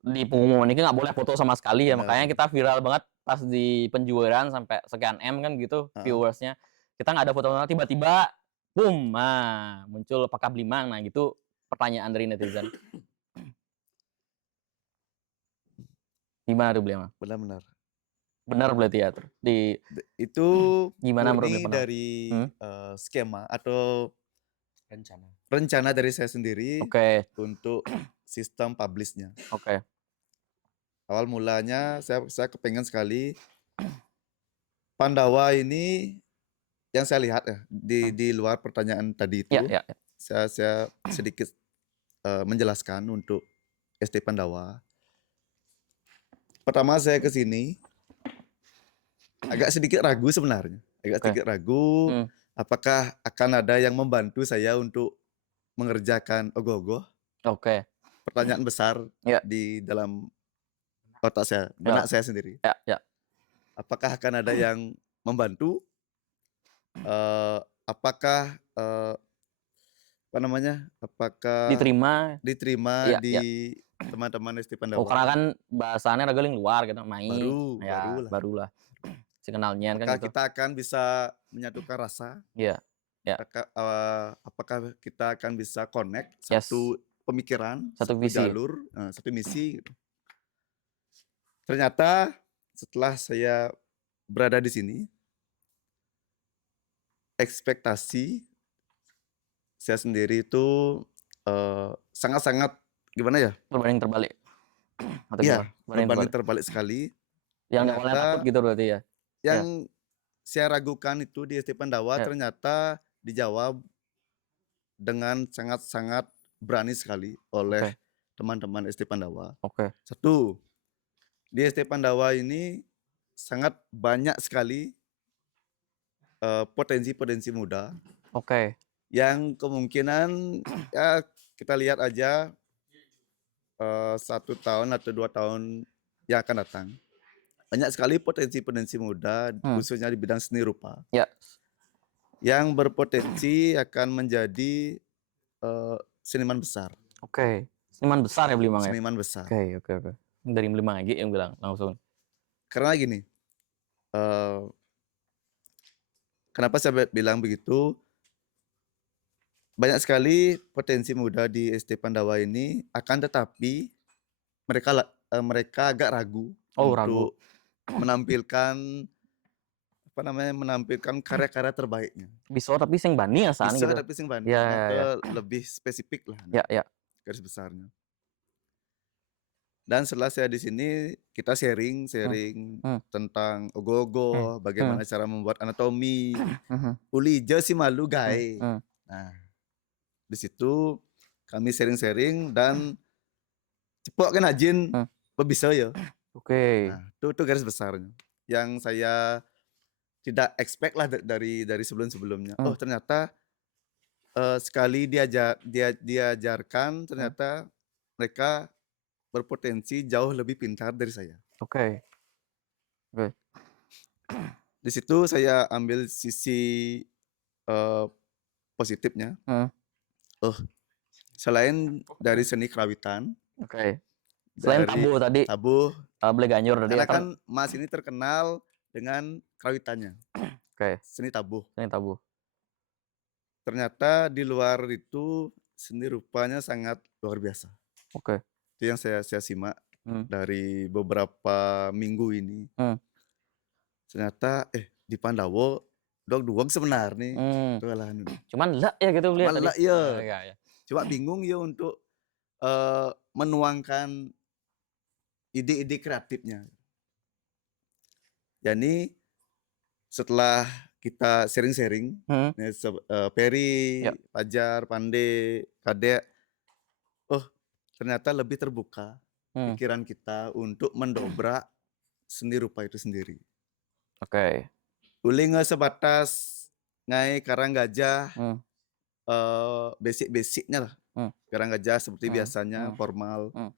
di pengumuman Niki nggak boleh foto sama sekali ya, Benar. makanya kita viral banget pas di penjualan sampai sekian M kan gitu viewersnya. Kita nggak ada foto, tiba-tiba boom, muncul apakah Blimang, nah gitu pertanyaan dari netizen. Gimana tuh Blimang? Benar-benar. Benar berarti ya Itu gimana murni menurut dari skema atau Rencana. rencana dari saya sendiri Oke, untuk sistem publishnya. oke. Awal mulanya saya kepengen sekali Pandawa ini yang saya lihat ya di luar pertanyaan tadi itu, Ya. saya sedikit menjelaskan untuk SD Pandawa. Pertama saya ke sini agak sedikit ragu sebenarnya, sedikit ragu apakah akan ada yang membantu saya untuk mengerjakan ogoh-ogoh. Oke. Pertanyaan besar di dalam otak saya, benak saya sendiri. Ya. Apakah akan ada yang membantu? Apakah apakah diterima Ya. di teman-teman SD Pandawa? Karena kan bahasannya regeling luar gitu, main. Barulah. Sekenalnya kan Apakah gitu. kita akan bisa menyatukan rasa? Iya. Apakah kita akan bisa connect Yes. satu pemikiran, Satu visi. jalur, satu misi gitu. Ternyata setelah saya berada di sini, ekspektasi saya sendiri itu sangat-sangat gimana ya? Berbanding terbalik. Atau Iya, gimana? berbanding terbalik sekali. Yang awalnya takut gitu berarti ya. Yang saya ragukan itu di SD Pandawa ternyata dijawab dengan sangat-sangat berani sekali oleh teman-teman SD Pandawa. Oke. Satu, di SD Pandawa ini sangat banyak sekali potensi-potensi muda. Oke. Yang kemungkinan ya kita lihat aja 1 tahun atau 2 tahun yang akan datang. Banyak sekali potensi-potensi muda khususnya di bidang seni rupa. Ya. Yang berpotensi akan menjadi seniman besar. Oke. Seniman besar ya Blimang ya? Seniman besar. Oke. Dari Blimang lagi yang bilang langsung. Karena gini, kenapa saya bilang begitu? Banyak sekali potensi muda di SD Pandawa ini, akan tetapi mereka agak ragu untuk menampilkan karya-karya terbaiknya. Bisa tapi sing bani asan Bisa gitu. tapi sing bani lebih spesifik lah. Ya. Garis besarnya. Dan setelah saya di sini kita sharing tentang ogoh-ogoh, bagaimana cara membuat anatomi. Uli je si malu gai. Nah, di situ kami sharing dan cepok kan ajin bisa ya. Oke. Nah, itu garis besarnya. Yang saya tidak expect lah dari sebelum-sebelumnya. Oh, ternyata sekali diajarkan ternyata mereka berpotensi jauh lebih pintar dari saya. Oke. Di situ saya ambil sisi positifnya. Selain dari seni kerawitan. Oke. Selain tabuh tadi. Tabuh. Bleganjur tadi. Karena kan Mas ini terkenal dengan kerawitannya. Oke. Seni tabuh. ternyata di luar itu seni rupanya sangat luar biasa. Oke. Itu yang saya simak Hmm. dari beberapa minggu ini. Hmm. Ternyata di Pandawa duag sebenarnya. Hmm. Itu lah anu. Cuman lah ya gitu lihat Cuman tadi. lah, iya. Iya. Cuma bingung ya untuk menuangkan ide-ide kreatifnya. Jadi setelah kita sharing-sharing, Hmm. Peri, Ya. Fajar, Pande, Kadek, oh ternyata lebih terbuka Hmm. pikiran kita untuk mendobrak seni rupa itu sendiri. Oke. Uli nggak sebatas ngai karang gajah, Hmm. basic-basicnya lah. Hmm. Karang gajah seperti Hmm. biasanya, Hmm. formal. Hmm.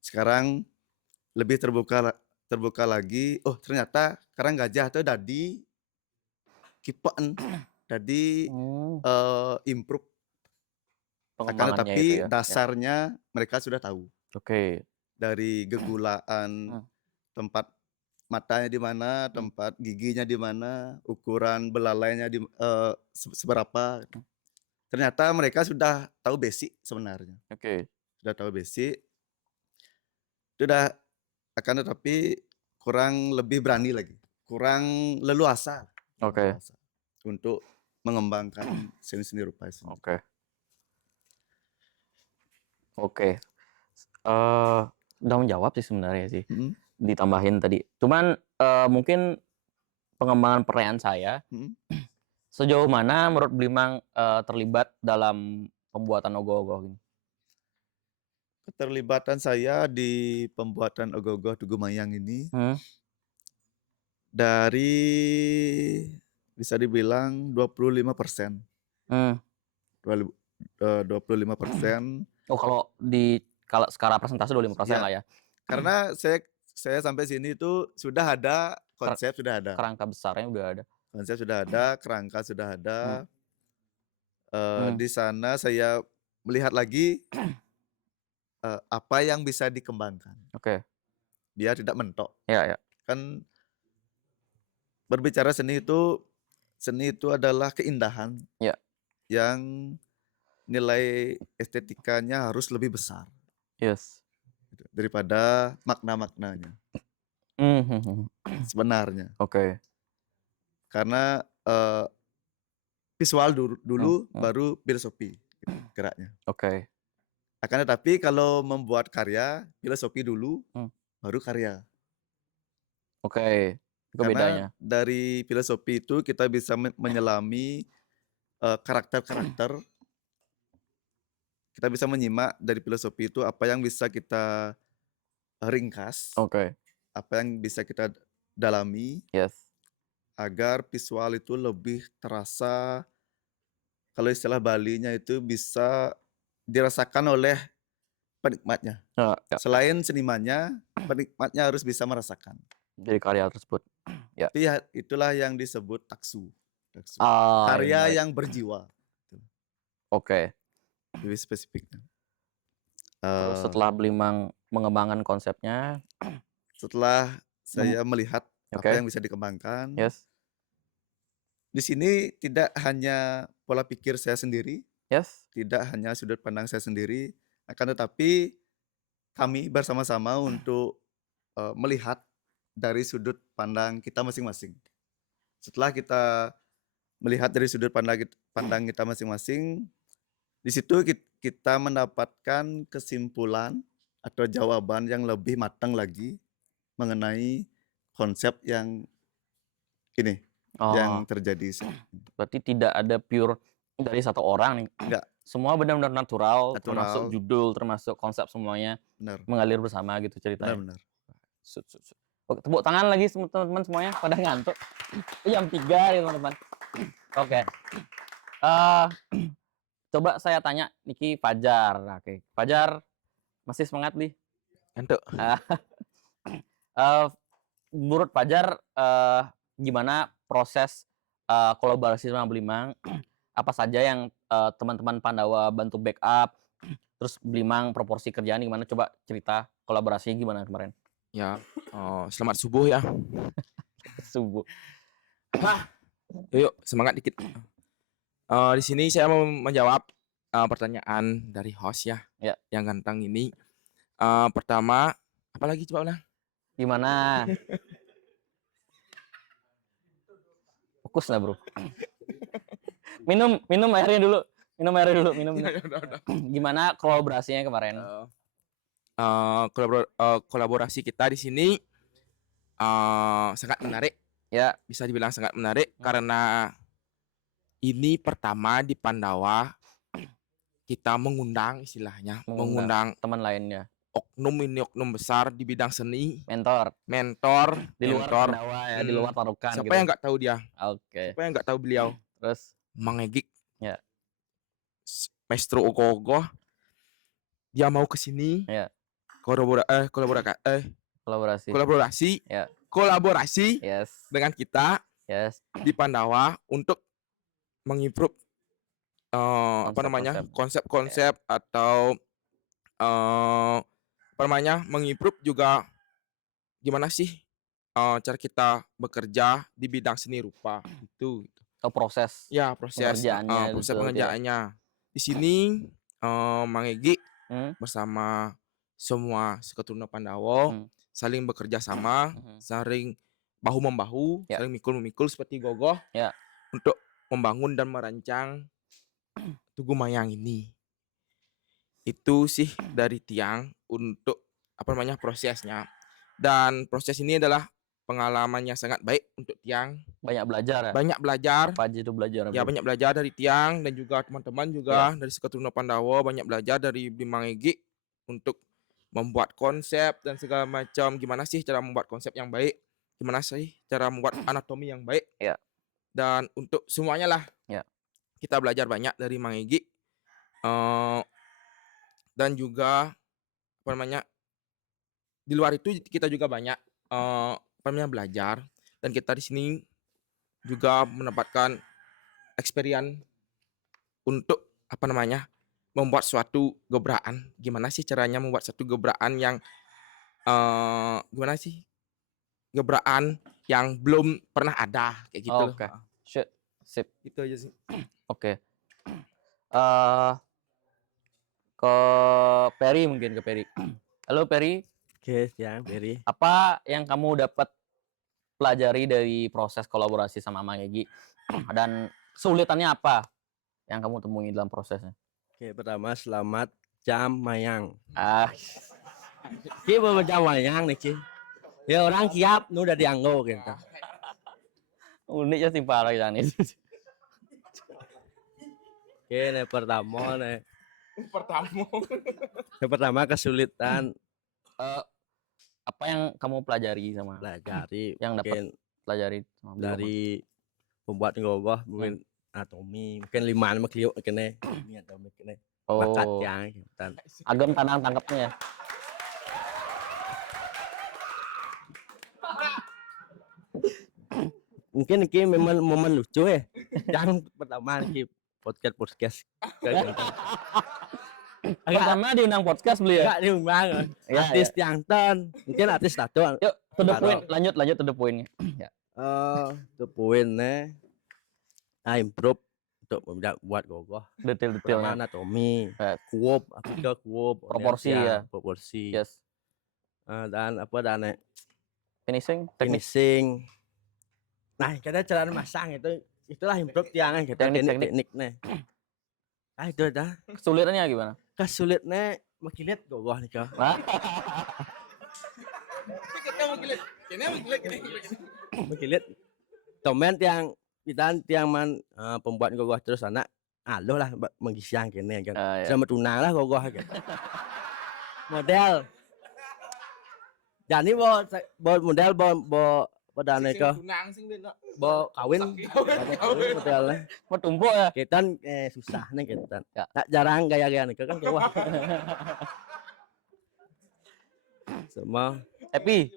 Sekarang lebih terbuka lagi. Oh ternyata karang gajah itu dadi kipen, dadi Hmm. improve. Akan Pengembangannya tetapi itu ya. Ya. dasarnya mereka sudah tahu. Oke. Dari gegulaan, Hmm. tempat matanya di mana, tempat giginya di mana, ukuran belalainya seberapa. Ternyata mereka sudah tahu basic sebenarnya. Oke. Sudah tahu basic. Sudah akan tetapi kurang lebih berani lagi. Kurang leluasa. Oke. Leluasa untuk mengembangkan seni-seni rupa itu. Oke. Oke. Udah menjawab sih sebenarnya sih. Mm-mm. Ditambahin tadi. Cuman mungkin pengembangan pertanyaan saya, Mm-mm. sejauh mana menurut Blimang terlibat dalam pembuatan ogoh-ogoh ini? Keterlibatan saya di pembuatan ogoh-ogoh Tugu Mayang ini Hmm. dari bisa dibilang 25%. Hmm. 25%. Oh kalau skala persentase 25% Ya. lah ya. Karena saya sampai sini itu sudah ada konsep, sudah ada. Kerangka besarnya udah ada. Konsep sudah ada, kerangka sudah ada. Hmm. Di sana saya melihat lagi apa yang bisa dikembangkan. Oke. Biar tidak mentok. Ya. Kan berbicara seni itu adalah keindahan. Ya. Yang nilai estetikanya harus lebih besar Yes. daripada makna-maknanya sebenarnya. Oke. Karena visual dulu baru filosofi geraknya. Oke. Akan tetapi kalau membuat karya, filosofi dulu baru karya. Oke. Itu Karena bedanya. dari filosofi itu kita bisa menyelami karakter-karakter. Kita bisa menyimak dari filosofi itu apa yang bisa kita ringkas, Oke. apa yang bisa kita dalami, Yes. agar visual itu lebih terasa, kalau istilah Balinya itu bisa dirasakan oleh penikmatnya. Ya. Selain senimannya, penikmatnya harus bisa merasakan. Dari karya tersebut. Ya. Itulah yang disebut taksu. Ah, Karya menarik. yang berjiwa. Oke. Lebih spesifiknya. Terus setelah Blimang mengembangkan konsepnya, Setelah saya melihat Oke. apa yang bisa dikembangkan, yes. di sini tidak hanya pola pikir saya sendiri, Yes. tidak hanya sudut pandang saya sendiri, akan tetapi kami bersama-sama untuk melihat dari sudut pandang kita masing-masing. Setelah kita melihat dari sudut pandang kita masing-masing, di situ kita mendapatkan kesimpulan atau jawaban yang lebih matang lagi mengenai konsep yang ini yang terjadi. Berarti tidak ada pure dari satu orang nih. Enggak. Semua benar-benar natural, termasuk Natural. judul, termasuk konsep semuanya Benar. mengalir bersama gitu ceritanya. Benar. Oke, tepuk tangan lagi teman-teman semuanya, pada ngantuk. Jam 3 ya teman-teman. Oke. Coba saya tanya Niki Fajar. Oke. Fajar masih semangat nih? Ngantuk. Menurut Fajar gimana proses kolaborasi sama Blimang? Apa saja yang teman-teman Pandawa bantu backup? Terus Blimang proporsi kerjaan gimana? Coba cerita kolaborasinya gimana kemarin? Ya, selamat subuh ya. Subuh. Yuk, semangat dikit. Di sini saya mau menjawab pertanyaan dari host ya, Ya. yang ganteng ini. Pertama, apa lagi coba ulang? Gimana? Fokus lah bro. Minum airnya dulu. Minum. Gimana kolaborasinya kemarin? Kolaborasi kita di sini sangat menarik. Ya. Bisa dibilang sangat menarik karena ini pertama di Pandawa kita mengundang istilahnya, mengundang teman lainnya, oknum besar di bidang seni, mentor di luar mentor. Pandawa ya, di luar Tarukan Siapa gitu. yang nggak tahu dia? Oke. Siapa yang nggak tahu beliau? Terus Mang Egik. Ya. Maestro Ogoh. Dia mau ke sini. Ya. Kolaborasi. Ya. Kolaborasi Yes. dengan kita Yes. di Pandawa untuk mengimprove Konsep-konsep. konsep-konsep atau mengimprove juga gimana sih cara kita bekerja di bidang seni rupa itu. Atau proses Ya, proses pengerjaannya proses gitu, pengerjaannya. Di sini Mang Egi Hmm? bersama semua seketurunan Pandawa saling bekerja sama, saling bahu membahu, Ya. saling mikul-mikul seperti Gogoh Ya. untuk membangun dan merancang Tugu Mayang ini. Itu sih dari Tiang untuk prosesnya. Dan proses ini adalah pengalaman yang sangat baik untuk Tiang. Banyak belajar ya. Banyak belajar. Apa aja itu belajar? Ya, bro? banyak belajar dari Tiang dan juga teman-teman juga dari seketurunan Pandawa, banyak belajar dari Bimang Egi untuk membuat konsep dan segala macam. Gimana sih cara membuat konsep yang baik? Gimana sih cara membuat anatomi yang baik? Ya. Dan untuk semuanya lah. Ya. Kita belajar banyak dari Mang Egi. Dan juga di luar itu kita juga banyak belajar, dan kita di sini juga mendapatkan experience untuk membuat suatu gebrakan. Gimana sih caranya membuat satu gebrakan yang gebrakan yang belum pernah ada kayak gitu loh. Oke. Sip. Itu aja sih. Oke. Ke Peri mungkin, ke Peri. Halo Peri, Oke, siang Peri. apa yang kamu dapat pelajari dari proses kolaborasi sama Mang Egi? Dan kesulitannya apa yang kamu temui dalam prosesnya? Oke, pertama selamat jam mayang. Ki bawa jam mayang nih Ki. Ya orang kiap nu udah dianggo gitu. Uniknya sih parah ya nih. Oke, nih pertama kesulitan apa yang kamu pelajari sama pelajari yang dapat mungkin pelajari sama beliau? dari pembuat gogoh mungkin anatomi mungkin 5 kilo kene ini anatomi kene bakat yang agam tangkapnya ya. Mungkin ini memang momen lucu ya. Yang pertama nih podcast Pertama diundang podcast beliau ya? Enggak diundang. Artis yang mungkin artis satu. Yuk, to the point. Lanjut to the point. Ya. To point improve untuk buat gogoh. Detail-detailnya. Anatomi, kuop, apika kuop, Proporsi ya. Proporsi. Yes. Dan Finishing. Nah, kita cara masang itulah improve tiangan kita teknik-tekniknya. Itu dah. Kesulitannya gimana? Kesulitnya makilit gogoh nih kau. Makilit. Tomen tiang pembuat gogoh terus anak aloh lah mengisiang kene kan. Sama tunang lah gogoh kan. Model. Jadi model dana ke bo kawin modelnya mau tumpuk ya kita susah nih kita jarang gaya-gaya nih kan keluar semua happy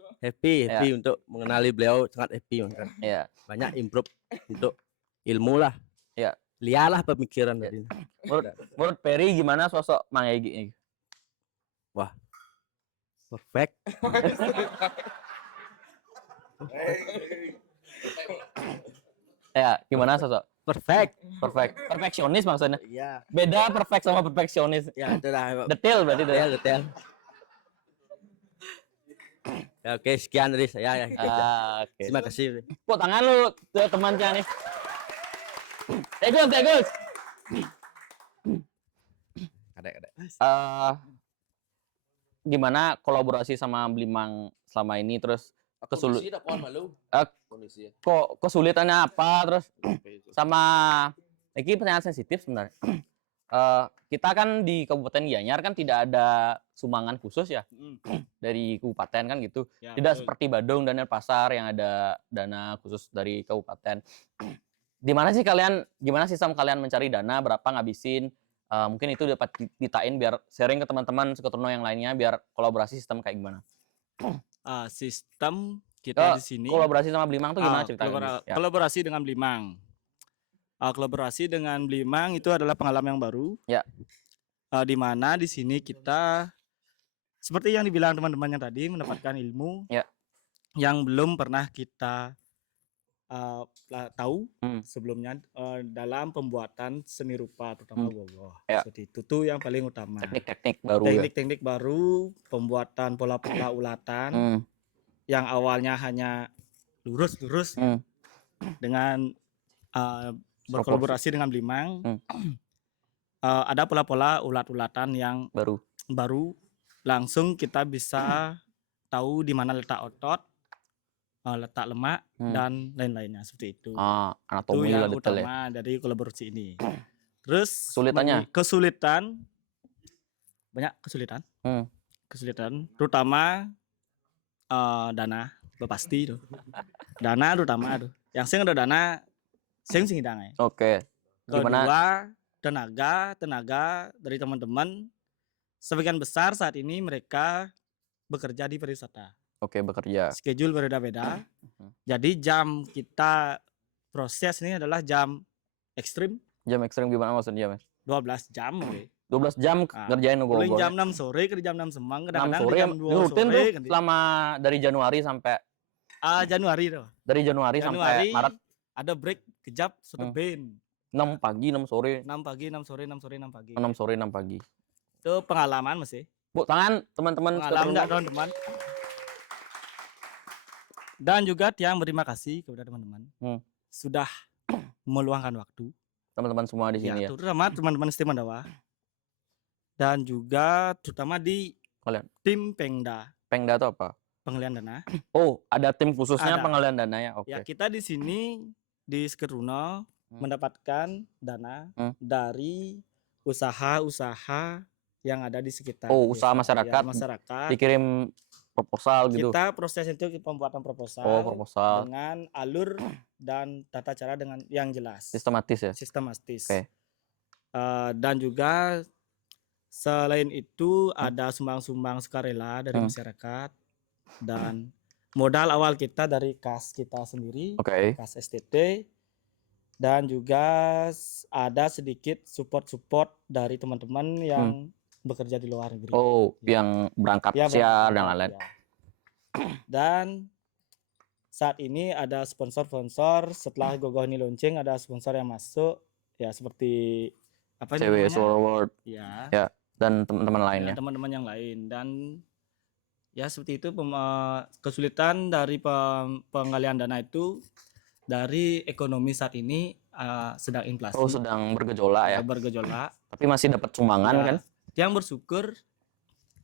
untuk mengenali beliau sangat happy kan ya. Banyak improve untuk ilmu lah ya, liarlah pemikiran tadi. Menurut Peri gimana sosok Mang Egi ini? Wah perfect. Ya, gimana sosok? Perfect. Perfeksionis maksudnya. Iya. Beda perfect sama perfeksionis. Ya itulah. Detail berarti itu. Detail, detail. Ya, oke, sekian dari saya ya. Oke. Terima kasih. Tepuk tangan lu tuh temannya nih. Tegus, Tegus. Ada. Gimana kolaborasi sama Blimang selama ini, terus Kondisi dah kawan malu. Eh, Kondisi. kok kesulitannya apa, terus sama ini pertanyaan sensitif sebenarnya. Kita kan di Kabupaten Gianyar kan tidak ada sumbangan khusus ya dari kabupaten kan gitu. Ya, Tidak betul. seperti Badung dan Denpasar yang ada dana khusus dari kabupaten. Gimana sistem kalian mencari dana, berapa ngabisin? Mungkin itu dapat ditain biar sharing ke teman-teman Seketurno yang lainnya, biar kolaborasi sistem kayak gimana. Sistem kita di sini Kolaborasi sama Blimang tuh gimana ceritanya? Ya. kolaborasi dengan Blimang. Kolaborasi dengan Blimang itu adalah pengalaman yang baru. Ya. Di mana di sini kita seperti yang dibilang teman-temannya tadi, mendapatkan ilmu Ya. yang belum pernah kita tahu sebelumnya dalam pembuatan seni rupa terutama gogoh. Ya. Seperti itu tuh yang paling utama. Teknik-teknik baru ya. Teknik-teknik baru, pembuatan pola-pola ulatan yang awalnya hanya lurus-lurus dengan berkolaborasi dengan Blimang. Ada pola-pola ulat-ulatan yang baru langsung kita bisa tahu di mana letak otot, letak lemak dan lain-lainnya seperti itu. Anatomi Itu lah yang detail ya. utama dari kolaborasi ini. Terus Kesulitannya? Banyak kesulitan. Kesulitan terutama dana, itu pasti itu. Dana terutama itu. Yang sing ada dana sing hidang. Oke. Gimana? Kedua, tenaga dari teman-teman sebagian besar saat ini mereka bekerja di pariwisata. Oke, bekerja. Schedule berbeda-beda. Jadi jam kita proses ini adalah jam ekstrim. Jam ekstrim gimana maksudnya, Mas? 12 jam. 12 jam ngerjain Mulai gogo. jam 6 sore ke jam 6 semang, 6 kadang-kadang sore di jam 2 rutin sore. tuh ganti. selama dari Januari sampai Januari tuh. dari Januari sampai Maret. Ada break kejap 1 band. 6 pagi, 6 sore. 6 pagi, 6 sore, 6 sore, 6 pagi. 6 sore, 6 pagi. Itu pengalaman masih. Bu, tangan teman-teman Pengalaman Seketurno. enggak teman-teman? Dan juga Tiang berterima kasih kepada teman-teman sudah meluangkan waktu. Teman-teman semua di sini ya. Terutama teman-teman STIM Mandawa. Dan juga terutama di Kalian. tim Pengda, Pengda itu apa? pengalian dana. Oh, ada tim khususnya Ada. pengalian dana ya. Oke. Ya, kita di sini di Seketurno mendapatkan dana dari usaha-usaha yang ada di sekitar. Oh, usaha desa. masyarakat. Ya, masyarakat. Dikirim proposal gitu. Kita proses itu pembuatan proposal, Oh, proposal. dengan alur dan tata cara dengan yang jelas. Sistematis ya. Sistematis. Oke. Dan juga selain itu ada sumbang-sumbang sukarela dari masyarakat dan modal awal kita dari kas kita sendiri, Oke. kas STT, dan juga ada sedikit support dari teman-teman yang bekerja di luar negeri. Oh, yang berangkat Ya, siar benar, dan lain-lain. ya. Dan saat ini ada sponsor-sponsor setelah Gogoh ini launching, ada sponsor yang masuk ya seperti apa CW namanya? World Ya. ya dan teman-teman Ya, lainnya. teman-teman yang lain. Dan ya seperti itu kesulitan dari penggalian dana itu dari ekonomi saat ini sedang inflasi. Oh, sedang bergejolak ya. Bergejolak. Tapi masih dapat sumbangan Ya, kan? Yang bersyukur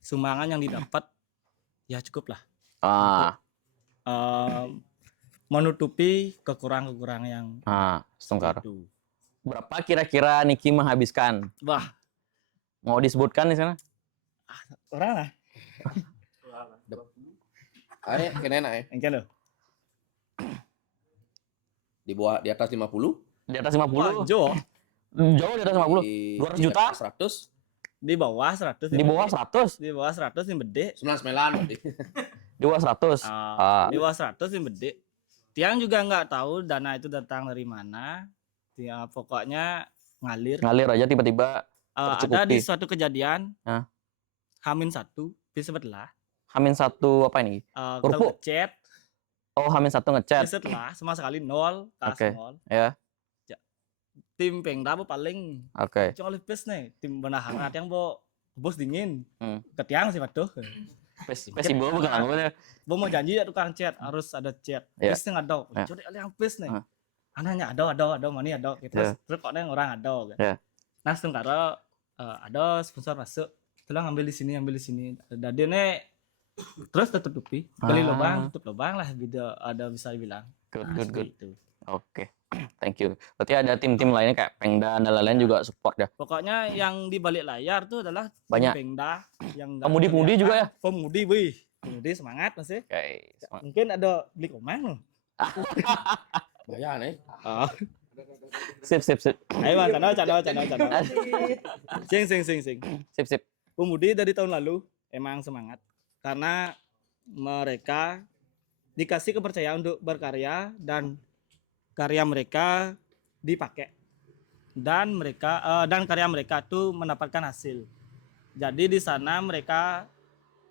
sumbangan yang didapat ya cukup lah. Menutupi kekurangan-kekurangan yang Setengkar. itu. Berapa kira-kira Niki menghabiskan? Wah, Mau disebutkan di sana? orang lah. Ayo, kena enak ya. Engken loh. Di atas 50. Di atas 50. Jauh. Jauh di atas 50. 200 juta? 100. Di bawah 100. Di bawah 100. Di bawah 100 yang gede. 99 berarti. Di bawah 100. Di bawah 100 yang gede. Tiang juga nggak tahu dana itu datang dari mana. Ya, pokoknya ngalir. Ngalir aja tiba-tiba Ada tercukupi. di suatu kejadian. Hah? H-1 di sebelah. H-1 apa ini? Kita Kerupuk? ngechat. Oh, H-1 Di ngechat. setelah sama sekali nol. Tas Oke. nol. Ya. tim Pengda bu paling Oke. cuma lepes nih tim benar hangat yang bos dingin Hmm. ketiang sih patuh. Simbol bukan apa Bo mau janji ya tukang chat harus ada chat. Ya. Pes nggak ada. Ya. Coba yang pes nih. Ah. Anaknya ada mana ada. Terus terus kok ada yang orang ada. Gitu. Ya. Nah sekarang ada sponsor masuk. Itulah ngambil di sini. Dan dia nih terus tutupi. Beli lubang, tutup lubang lah. Ada bisa dibilang. Good. Itu. Oke. Thank you. Berarti ada tim-tim lainnya kayak Pengda dan lain-lain juga support ya. Pokoknya yang di balik layar tuh adalah tim Banyak. Pengda yang Pemudi-pemudi juga ya? Pemudi, wih. Pemudi semangat masih. Oke. Mungkin ada beli komang loh. Bayar nih. Sip. Ayo mas, canda. Sing. Sip. Pemudi dari tahun lalu emang semangat karena mereka dikasih kepercayaan untuk berkarya dan karya mereka dipakai dan karya mereka tuh mendapatkan hasil. Jadi di sana mereka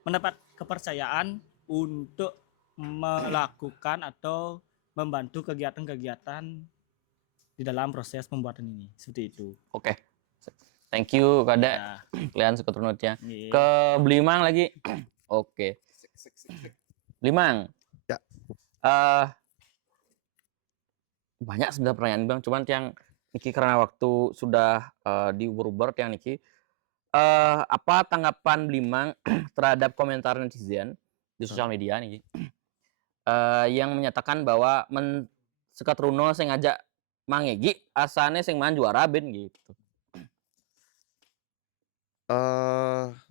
mendapat kepercayaan untuk melakukan atau membantu kegiatan-kegiatan di dalam proses pembuatan ini. Seperti itu. Oke. Thank you Kada. Ya, Kalian seketernutnya. iya. Ke Blimang lagi. Oke. Blimang. Ya. Banyak sebenarnya pertanyaan Bang, cuman yang Niki karena waktu sudah diuber-uber yang Niki. Apa tanggapan Blimang terhadap komentar netizen di sosial media nih? Yang menyatakan bahwa Sekatruno sing ngajak Mang Egi asane sing man juara ben gitu.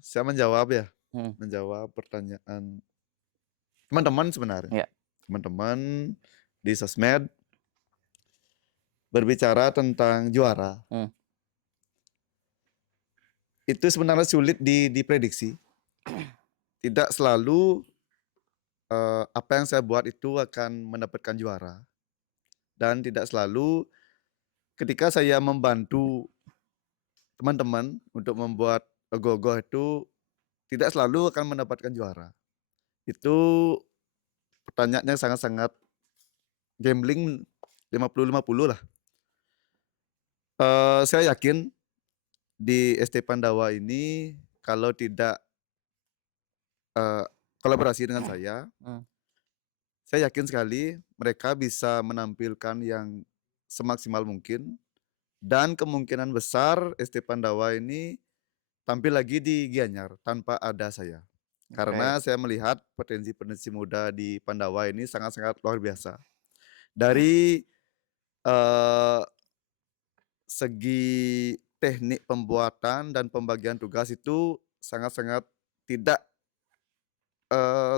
Saya menjawab ya, Hmm. menjawab pertanyaan teman-teman sebenarnya. Ya. Teman-teman di sosmed berbicara tentang juara. Hmm. Itu sebenarnya sulit diprediksi. Tidak selalu apa yang saya buat itu akan mendapatkan juara. Dan tidak selalu ketika saya membantu teman-teman untuk membuat ogoh-ogoh itu tidak selalu akan mendapatkan juara. Itu pertanyaannya sangat-sangat gambling 50-50 lah. Saya yakin di ST Pandawa ini kalau tidak kolaborasi dengan saya yakin sekali mereka bisa menampilkan yang semaksimal mungkin dan kemungkinan besar ST Pandawa ini tampil lagi di Gianyar tanpa ada saya. Karena saya melihat potensi-potensi muda di Pandawa ini sangat-sangat luar biasa. Dari segi teknik pembuatan dan pembagian tugas itu sangat-sangat tidak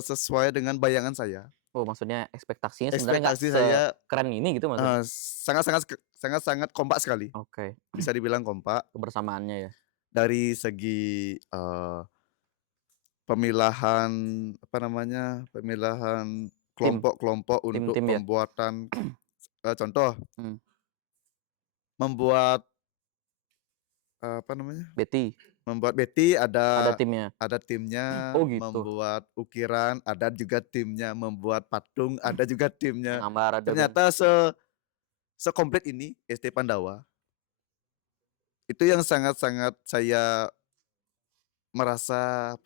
sesuai dengan bayangan saya. Oh, maksudnya ekspektasinya sebenarnya nggak Ekspektasi saya keren ini gitu maksudnya. sangat-sangat kompak sekali. Oke. Bisa dibilang kompak Kebersamaannya ya. dari segi pemilahan kelompok-kelompok untuk Tim-tim ya? pembuatan contoh membuat Betty membuat Betty ada ada timnya. timnya, Oh, gitu. membuat ukiran ada juga timnya, membuat patung ada juga timnya. Gambar ada. Ternyata sekomplit ini ST Pandawa. Itu yang sangat-sangat saya merasa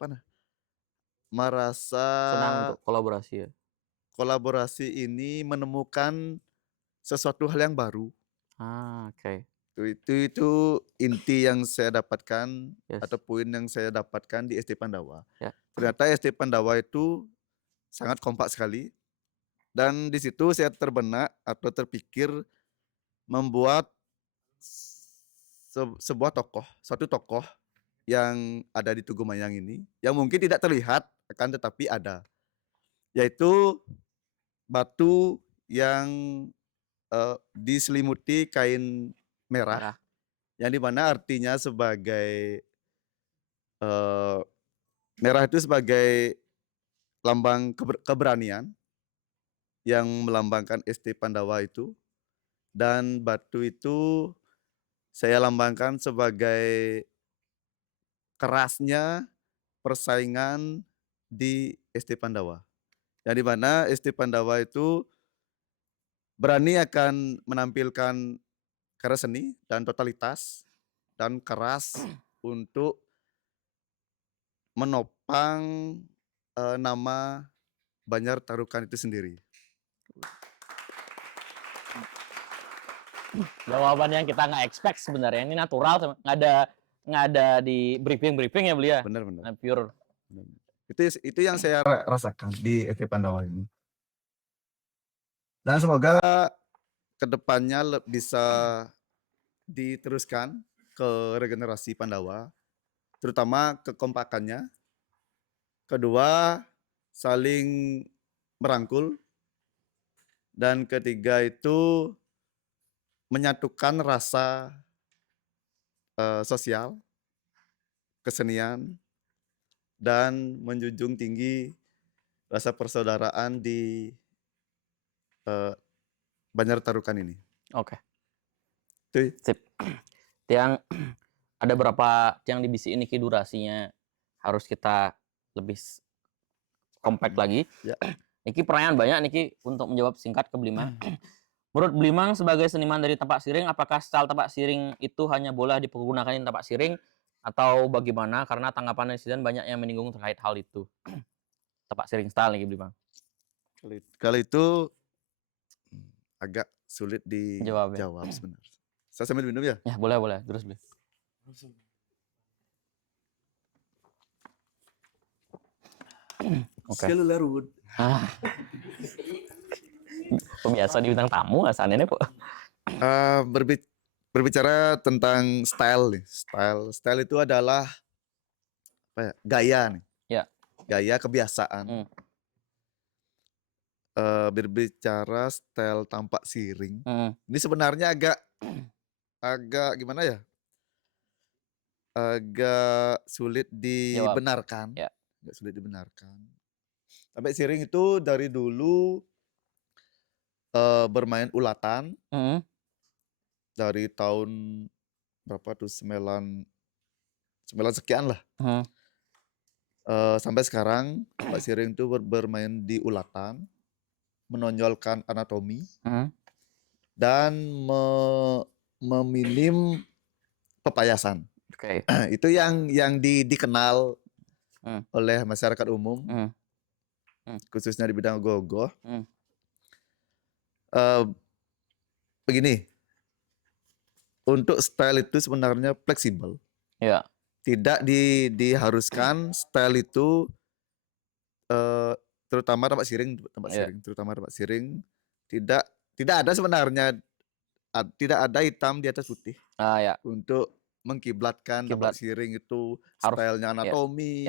Senang untuk kolaborasi ya. kolaborasi ini menemukan sesuatu hal yang baru. Oke. Itu inti yang saya dapatkan Yes. atau poin yang saya dapatkan di ST Pandawa. Ya. Ternyata ST Pandawa itu sangat kompak sekali dan di situ saya terbenak atau terpikir membuat suatu tokoh yang ada di Tugu Mayang ini yang mungkin tidak terlihat akan tetapi ada, yaitu batu yang diselimuti kain merah. Yang dimana artinya sebagai merah itu sebagai lambang keberanian yang melambangkan ST Pandawa itu, dan batu itu saya lambangkan sebagai kerasnya persaingan di ST Pandawa. Yang dimana ST Pandawa itu berani akan menampilkan karya seni dan totalitas dan keras untuk menopang nama Banjar Tarukan itu sendiri. Jawaban yang kita nggak expect sebenarnya, ini natural, nggak ada di briefing ya beliau. Benar-benar. Pure. Itu yang saya rasakan di FP Pandawa ini. Dan semoga kedepannya bisa diteruskan ke regenerasi Pandawa, terutama kekompakannya. Kedua, saling merangkul. Dan ketiga itu menyatukan rasa sosial, kesenian, dan menjunjung tinggi rasa persaudaraan di Banjar Tarukan ini. Oke. Itu Sip. Yang ada berapa yang di BC ini durasinya harus kita lebih compact lagi. Ya. Niki pertanyaan banyak Niki untuk menjawab singkat ke Blimang. Menurut Blimang sebagai seniman dari tapak siring, apakah style tapak siring itu hanya boleh dipergunakan di tapak siring atau bagaimana? Karena tanggapan netizen banyak yang menyinggung terkait hal itu. Tapak siring style nih Blimang. Kalau itu agak sulit Jawab ya. dijawab sebenarnya. Saya sambil minum ya. Ya boleh terus beli. Oke. Selularut. Biasa di bintang tamu asalnya kok. Berbicara tentang style nih. Style itu adalah apa ya? Gaya nih. Ya. Gaya kebiasaan. Berbicara style tampak siring. Ini sebenarnya agak gimana ya? Agak sulit dibenarkan. Ya. Agak sulit dibenarkan. Tampak siring itu dari dulu bermain ulatan. Dari tahun berapa tuh 9 sekian lah. Sampai sekarang tampak siring itu bermain di ulatan, menonjolkan anatomi dan meminim pepayasan. Oke. Itu yang dikenal oleh masyarakat umum, khususnya di bidang gogoh. Begini, untuk style itu sebenarnya fleksibel. Ya. Tidak diharuskan style itu terutama tampak siring, terutama tampak siring tidak ada sebenarnya, tidak ada hitam di atas putih. Ya. Untuk mengkiblatkan tampak siring itu stylenya anatomi,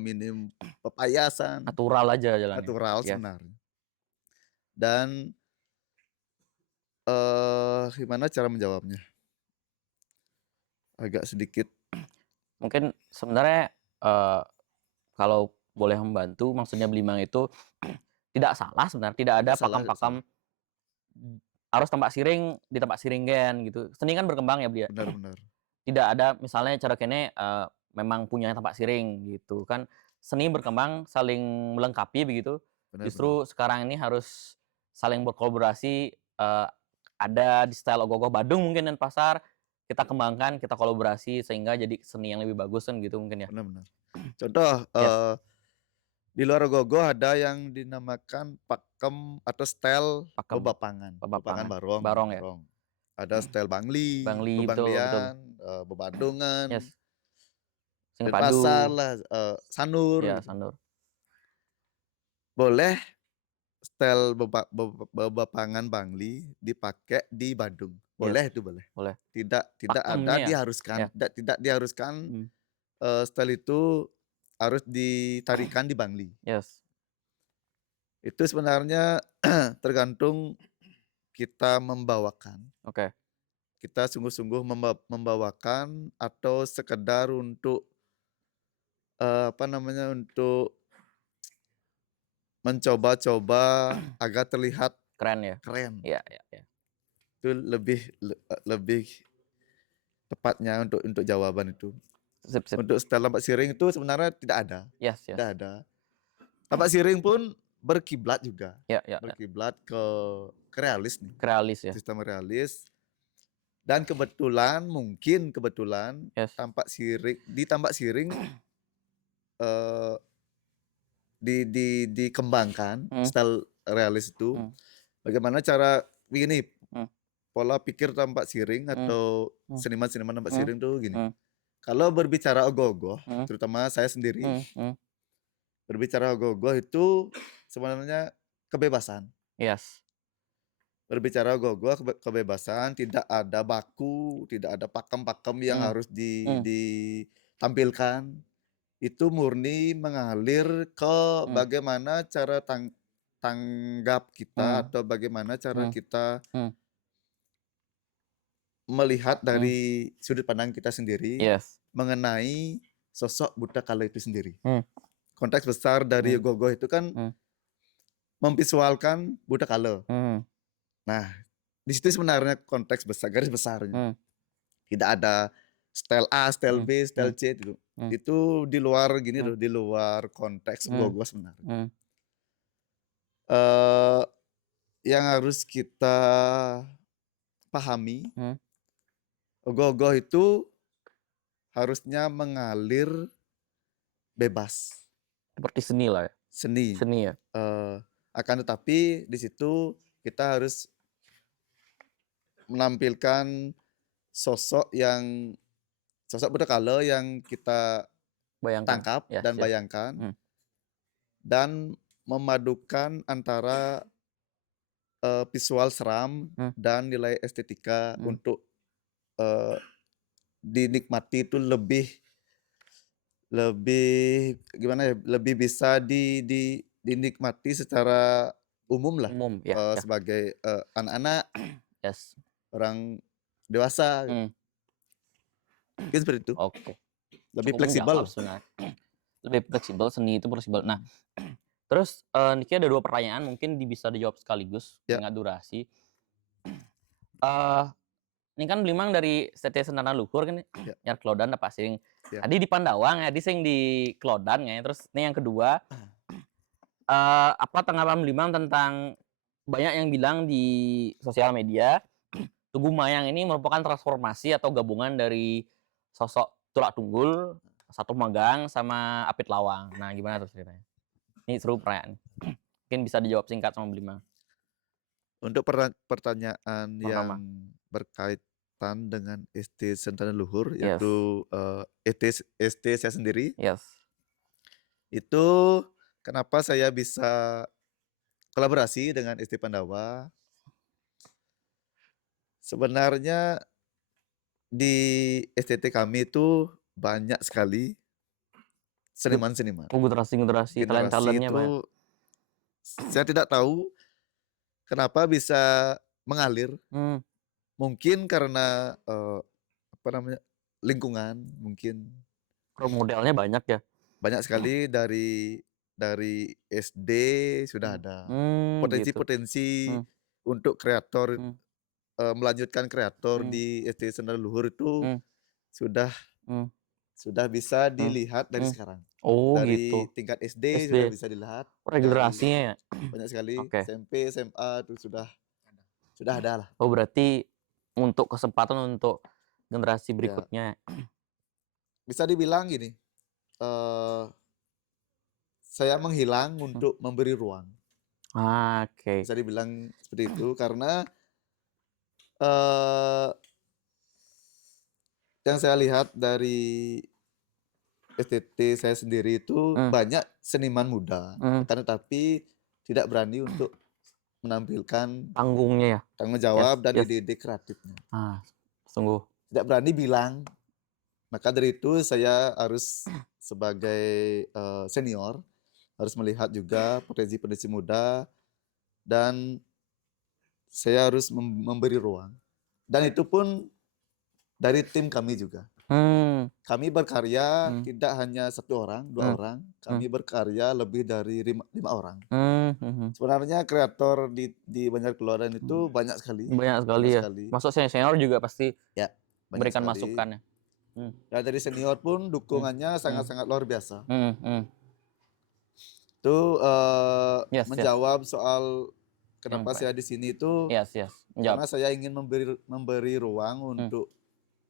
minim pepayasan, Natural aja jalannya. natural sebenarnya. Dan gimana cara menjawabnya? Agak sedikit. Mungkin sebenarnya kalau boleh membantu, maksudnya Blimang itu tidak salah sebenarnya, tidak ada pakam-pakam harus tampak siring di tampak siring gen gitu. Seni kan berkembang ya Blia. Benar-benar. Tidak ada misalnya cara kene memang punya tampak siring gitu kan. Seni berkembang saling melengkapi begitu. Justru sekarang ini harus saling berkolaborasi, ada di style Ogogoh Badung mungkin dan pasar kita kembangkan, kita kolaborasi sehingga jadi seni yang lebih bagus kan gitu mungkin ya. Benar-benar. Contoh di luar Ogogoh ada yang dinamakan pakem atau style bebapangan. Bebapangan barong. Ya. Ada style Bangli, betul. Bebadungan, Singpadu, pasar lah, Sanur. Ya, Sanur. Boleh style bebapangan Bangli dipakai di Badung. Boleh itu boleh. Tidak ada diharuskan. Tidak diharuskan style itu harus ditarikan di Bangli. Yes. Itu sebenarnya tergantung kita membawakan. Oke. Kita sungguh-sungguh membawakan atau sekedar untuk untuk mencoba-coba agar terlihat keren ya. Keren. Iya. Itu lebih tepatnya untuk jawaban itu. Sip. Untuk style tampak siring itu sebenarnya tidak ada. Yes. Tidak ada. Tampak siring pun berkiblat juga. Ya. Berkiblat ke realis nih. Realis ya. Sistem realis. Dan kebetulan, mungkin kebetulan Yes. di Tambak Siring eh, dikembangkan Hmm. style realis itu. Hmm. Bagaimana cara begini, Hmm. pola pikir Tambak Siring Hmm. atau Hmm. seniman-seniman Tambak Hmm. Siring tuh gini. Hmm. Kalau berbicara ogoh-ogoh, Hmm. terutama saya sendiri, Hmm. Hmm. berbicara ogoh-ogoh itu sebenarnya kebebasan. Yes. Berbicara ogoh-ogoh kebebasan, tidak ada baku, tidak ada pakem-pakem yang Hmm. harus Hmm. ditampilkan. Itu murni mengalir ke Hmm. bagaimana cara tanggap kita Hmm. atau bagaimana cara Hmm. kita Hmm. melihat Hmm. dari sudut pandang kita sendiri Yes. mengenai sosok Buta Kala itu sendiri. Hmm. Konteks besar dari Hmm. ogoh-ogoh itu kan Hmm. memvisualkan Buta Kala. Hmm. Nah, di situ sebenarnya konteks besar, garis besarnya. Hmm. Tidak ada style A, style Hmm. B, style Hmm. C itu. Hmm. Itu di luar gini Hmm. loh, di luar konteks Hmm. ogoh-ogoh sebenarnya. Hmm. Eh, yang harus kita pahami, Hmm. ogoh-ogoh itu harusnya mengalir bebas, Seperti seni lah ya. seni. Seni ya. Akan tetapi di situ kita harus menampilkan sosok Buta Kala yang kita Bayangkan. tangkap Yes. dan Yes. bayangkan, Hmm. dan memadukan antara visual seram Hmm. dan nilai estetika Hmm. untuk eh, dinikmati itu lebih gimana ya, lebih bisa dinikmati secara umum lah, Umum ya. Ya. sebagai anak-anak, Yes. orang dewasa, Hmm. mungkin seperti itu. Oke. Lebih Cukup fleksibel. menjawab sebenarnya. Lebih fleksibel, seni itu fleksibel. Nah, terus Niki ada 2 pertanyaan, mungkin bisa dijawab sekaligus Ya. mengingat durasi. Ini kan Blimang dari STT Sentana Luhur kan Ya. nyar Klodan apa sing. Ya. Tadi di Pandawang ya, di sing di Klodan ya. Terus ini yang kedua, apa tanggapan Blimang tentang banyak yang bilang di sosial media Tugu Mayang ini merupakan transformasi atau gabungan dari sosok Tulak Tunggul, Satu Magang sama Apit Lawang. Nah, gimana tuh ceritanya? Ini seru pertanyaan. Mungkin bisa dijawab singkat sama Blimang. Untuk pertanyaan Sama-sama. yang berkaitan dengan ST Sentana Luhur, Yes. yaitu ST saya sendiri, Yes. itu kenapa saya bisa kolaborasi dengan ST Pandawa. Sebenarnya di STT kami itu banyak sekali seniman-seniman. Generasi, Generasi talent-talentnya itu banyak. saya tidak tahu kenapa bisa mengalir. Hmm. Mungkin karena lingkungan, mungkin Role modelnya banyak ya. banyak sekali dari SD sudah ada Gitu. potensi-potensi Hmm. untuk kreator, Hmm. melanjutkan kreator Hmm. di SD Sentana Luhur itu Hmm. sudah Hmm. bisa Hmm. dilihat dari Hmm. sekarang. Oh Dari gitu. tingkat SD SD. sudah bisa dilihat. Dari Regenerasinya ya. banyak sekali. Oke. SMP, SMA itu sudah ada lah. Oh berarti untuk kesempatan untuk generasi Ya. berikutnya. Bisa dibilang gini, saya menghilang untuk memberi ruang. Oke. Bisa dibilang seperti itu karena eh yang saya lihat dari STT saya sendiri itu banyak seniman muda, akan tetapi tidak berani untuk menampilkan Panggungnya ya. tanggung jawab Yes, dan yes. ide kreatifnya. Sungguh. Tidak berani bilang. Maka dari itu saya harus sebagai senior harus melihat juga potensi-potensi muda dan saya harus memberi ruang. Dan itu pun dari tim kami juga. Kami berkarya tidak hanya 1 orang, 2 orang, kami berkarya lebih dari 5 orang. Sebenarnya kreator di Banjar Keluaran itu banyak sekali. Banyak sekali ya. Masuk senior juga pasti Ya, memberikan masukan ya. Dan dari senior pun dukungannya sangat-sangat luar biasa. Yes, Itu menjawab soal kenapa Sampai. saya di sini itu Yes. karena Menjawab. saya ingin memberi ruang untuk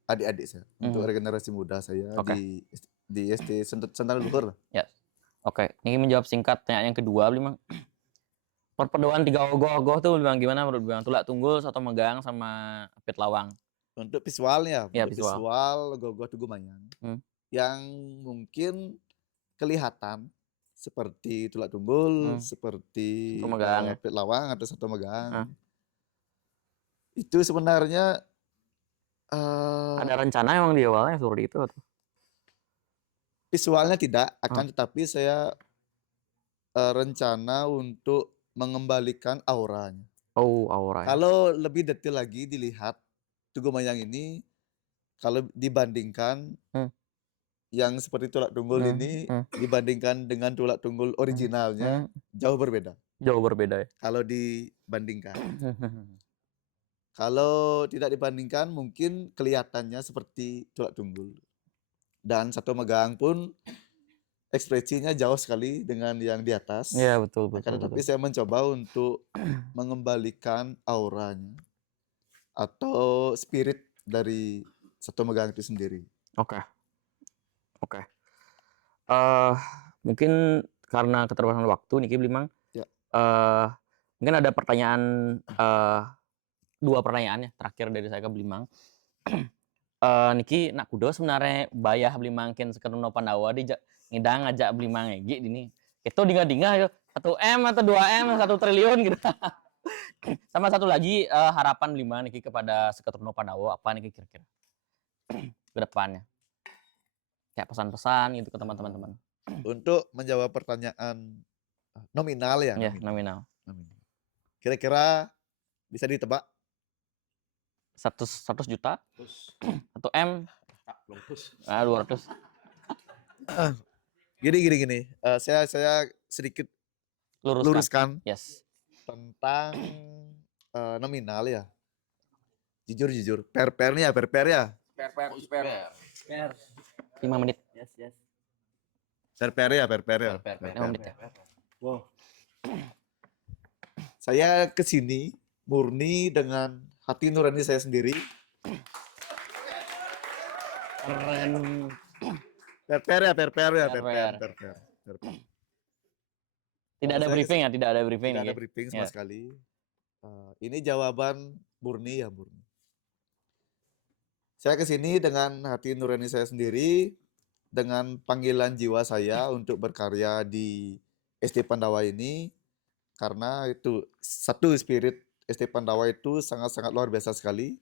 adik-adik saya, untuk regenerasi muda saya Oke. di SD Sentana Luhur. Yes. Oke, ini menjawab singkat pertanyaan yang kedua, Blimang. Perpaduan 3 ogoh-ogoh tuh Blimang gimana menurut Blimang? Tulak Tunggul, Soto Megang, sama Pit Lawang. Untuk visualnya, Ya, untuk visual. visual Gogoh Tugu Mayang yang mungkin kelihatan seperti Tulak Tunggul, seperti Soto Megang, ya. Pit Lawang atau Soto Megang. Ah. Itu sebenarnya Ada rencana emang di awalnya seperti itu atau? visualnya tidak, akan tetapi saya rencana untuk mengembalikan auranya. Oh, aura. Kalau lebih detail lagi dilihat Tugu Mayang ini, kalau dibandingkan yang seperti Tulak Tunggul ini dibandingkan dengan Tulak Tunggul originalnya jauh berbeda. Jauh berbeda ya. Kalau dibandingkan. Kalau tidak dibandingkan mungkin kelihatannya seperti Tulak Tunggul. Dan Soto Megang pun ekspresinya jauh sekali dengan yang di atas. Iya, betul. Tapi saya mencoba untuk mengembalikan auranya atau spirit dari Soto Megang itu sendiri. Oke. Mungkin karena keterbatasan waktu Niki Blimang. Ya. Mungkin ada pertanyaan 2 pertanyaan ya terakhir dari saya ke Blimang. Niki nak kudo sebenarnya bayah Blimang ken sekedono Pandawa di ngidang ngajak Blimang egi ini. Itu dinga-dinga yo 1 M atau 2 M 1 triliun gitu. Sama satu lagi harapan Blimang Niki kepada sekedono Pandawa apa Niki kira-kira ke depannya? Kayak pesan-pesan gitu ke teman-teman. Untuk menjawab pertanyaan nominal ya. Ya, nominal. Kira-kira bisa ditebak 100 juta? 1 M? 200. Gini. Saya sedikit luruskan Yes. tentang nominal ya. Jujur. Per ya. 5 menit. Per ya. 5 menit ya. Saya kesini murni dengan hati nurani saya sendiri. Keren. Per ya. Tidak ada briefing ya, tidak ada briefing. Tidak ada briefing sama Ya. sekali. Ini jawaban murni. Saya kesini dengan hati nurani saya sendiri, dengan panggilan jiwa saya untuk berkarya di SD Pandawa ini, karena itu satu spirit SD Pandawa itu sangat-sangat luar biasa sekali,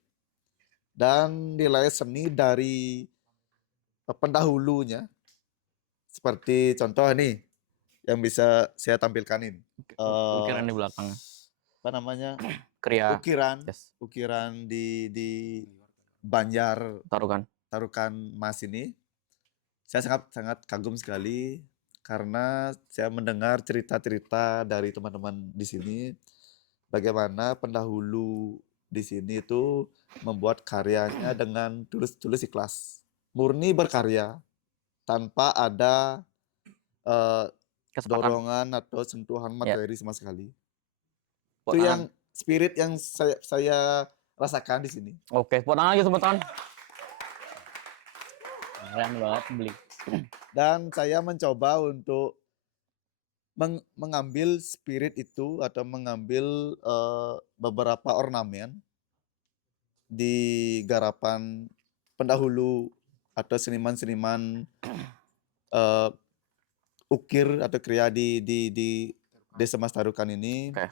dan nilai seni dari pendahulunya, seperti contoh nih yang bisa saya tampilkan ini. Ukiran di belakang. Apa namanya? Kriya. Ukiran di Banjar Tarukan Mas ini. Saya sangat kagum sekali karena saya mendengar cerita-cerita dari teman-teman di sini bagaimana pendahulu di sini itu membuat karyanya dengan tulus ikhlas, murni berkarya tanpa ada dorongan atau sentuhan materi sama sekali. Itu yang spirit yang saya rasakan di sini. Oke, tepuk tangan lagi teman-teman. Keren banget beli. Dan saya mencoba untuk mengambil spirit itu atau mengambil beberapa ornamen di garapan pendahulu atau seniman-seniman ukir atau kriya di Desa Mas Tarukan ini. Oke.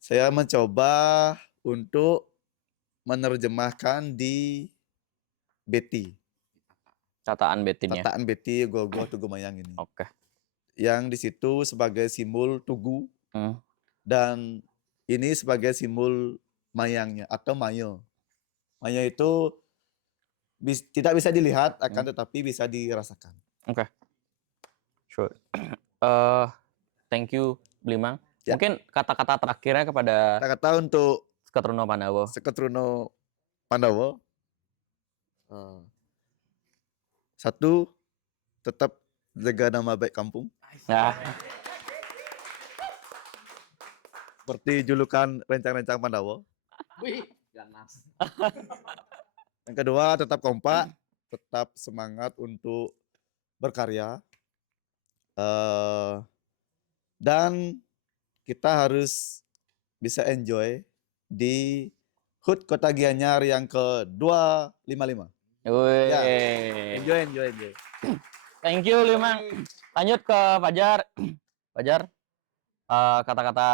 Saya mencoba untuk menerjemahkan di Beti. Cataan betinnya. Tataan Beti Gogoh Tugu Mayang ini. Oke. Yang di situ sebagai simbol Tugu dan ini sebagai simbol mayangnya atau mayo. Mayo itu tidak bisa dilihat akan tetapi bisa dirasakan. Oke. Sure. Thank you Blimang. Ya. Mungkin kata-kata terakhirnya kepada Kata-kata untuk Seketrono Pandawa. Seketrono Pandawa. Satu, tetap jaga nama baik kampung. Nah, seperti julukan rencang-rencang Pandawa. Wih, ganas. Yang kedua, tetap kompak, tetap semangat untuk berkarya. Dan kita harus bisa enjoy di HUT Kota Gianyar yang ke-255. Ya. Wih. Enjoy. Thank you Limang. Lanjut ke Fajar. Fajar, kata-kata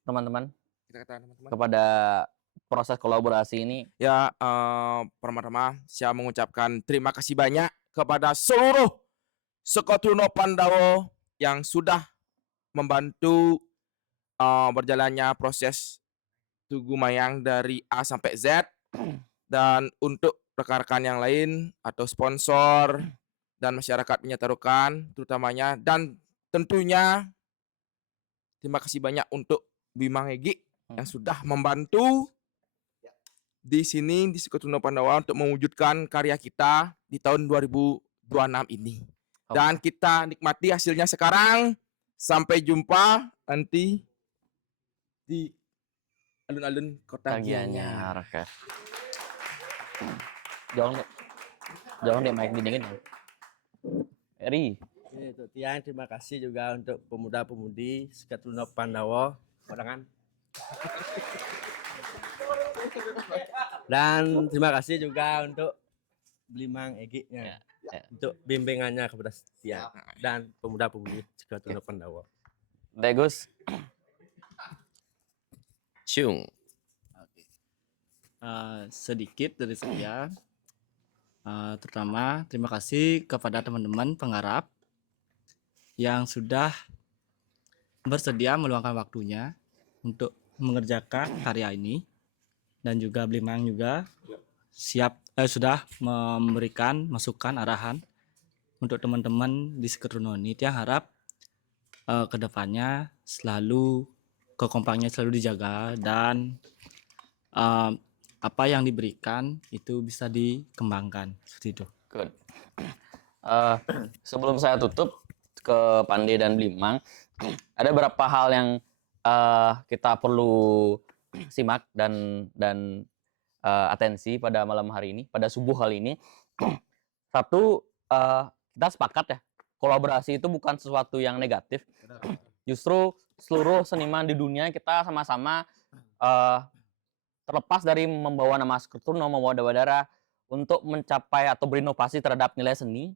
teman-teman Kita kata teman-teman. kepada proses kolaborasi ini. Ya, pertama-tama saya mengucapkan terima kasih banyak kepada seluruh Sekotuno Pandawa yang sudah membantu berjalannya proses Tugu Mayang dari A sampai Z. Dan untuk rekan-rekan yang lain atau sponsor dan masyarakat penyetarukan terutamanya, dan tentunya terima kasih banyak untuk Bimang Egi yang sudah membantu di sini di Sekotuno Pandawa untuk mewujudkan karya kita di tahun 2026 ini. Dan kita nikmati hasilnya sekarang. Sampai jumpa nanti di alun-alun Kota Gianyar. Oke. Jangan deh mic dingin. Eri. Untuk Tiang, terima kasih juga untuk pemuda-pemudi Sekotuno Pandawa. Kodangan. Dan terima kasih juga untuk Blimang Egi Ya. untuk bimbingannya kepada Tiang dan pemuda-pemudi Sekotuno Pandawa. Bagus. Ciung. Sedikit dari saya. Terutama terima kasih kepada teman-teman penggarap yang sudah bersedia meluangkan waktunya untuk mengerjakan karya ini, dan juga Blimang juga sudah memberikan masukan arahan untuk teman-teman di Sekotuno ini. Yang harap kedepannya selalu kekompakannya selalu dijaga, dan apa yang diberikan itu bisa dikembangkan seperti itu. Good. Sebelum saya tutup ke Pande dan Blimang, ada beberapa hal yang kita perlu simak dan atensi pada malam hari ini, pada subuh kali ini. Satu, kita sepakat ya, kolaborasi itu bukan sesuatu yang negatif. Justru seluruh seniman di dunia kita sama-sama terlepas dari membawa nama Sekotuno, membawa darah untuk mencapai atau berinovasi terhadap nilai seni,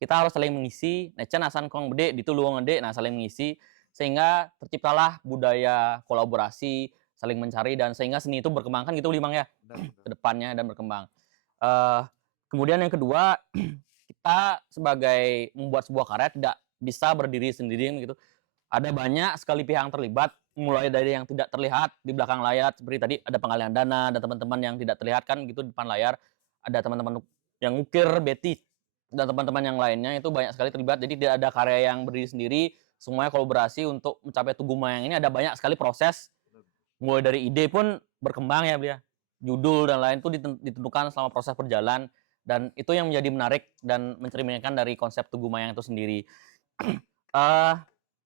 kita harus saling mengisi. Necan asan kong gede, ditu luang gede, nah saling mengisi, sehingga terciptalah budaya kolaborasi, saling mencari, dan sehingga seni itu berkembang, kan gitu Limang ya, ke depannya dan berkembang. Kemudian yang kedua, kita sebagai membuat sebuah karya tidak bisa berdiri sendiri gitu. Ada banyak sekali pihak yang terlibat, mulai dari yang tidak terlihat di belakang layar, seperti tadi ada pengalihan dana, ada teman-teman yang tidak terlihat kan gitu di depan layar, ada teman-teman yang ngukir, Betty, dan teman-teman yang lainnya itu banyak sekali terlibat. Jadi tidak ada karya yang berdiri sendiri, semuanya kolaborasi untuk mencapai Tugu Mayang ini. Ada banyak sekali proses, mulai dari ide pun berkembang ya Blia, judul dan lain itu ditentukan selama proses berjalan, dan itu yang menjadi menarik dan mencerminkan dari konsep Tugu Mayang itu sendiri.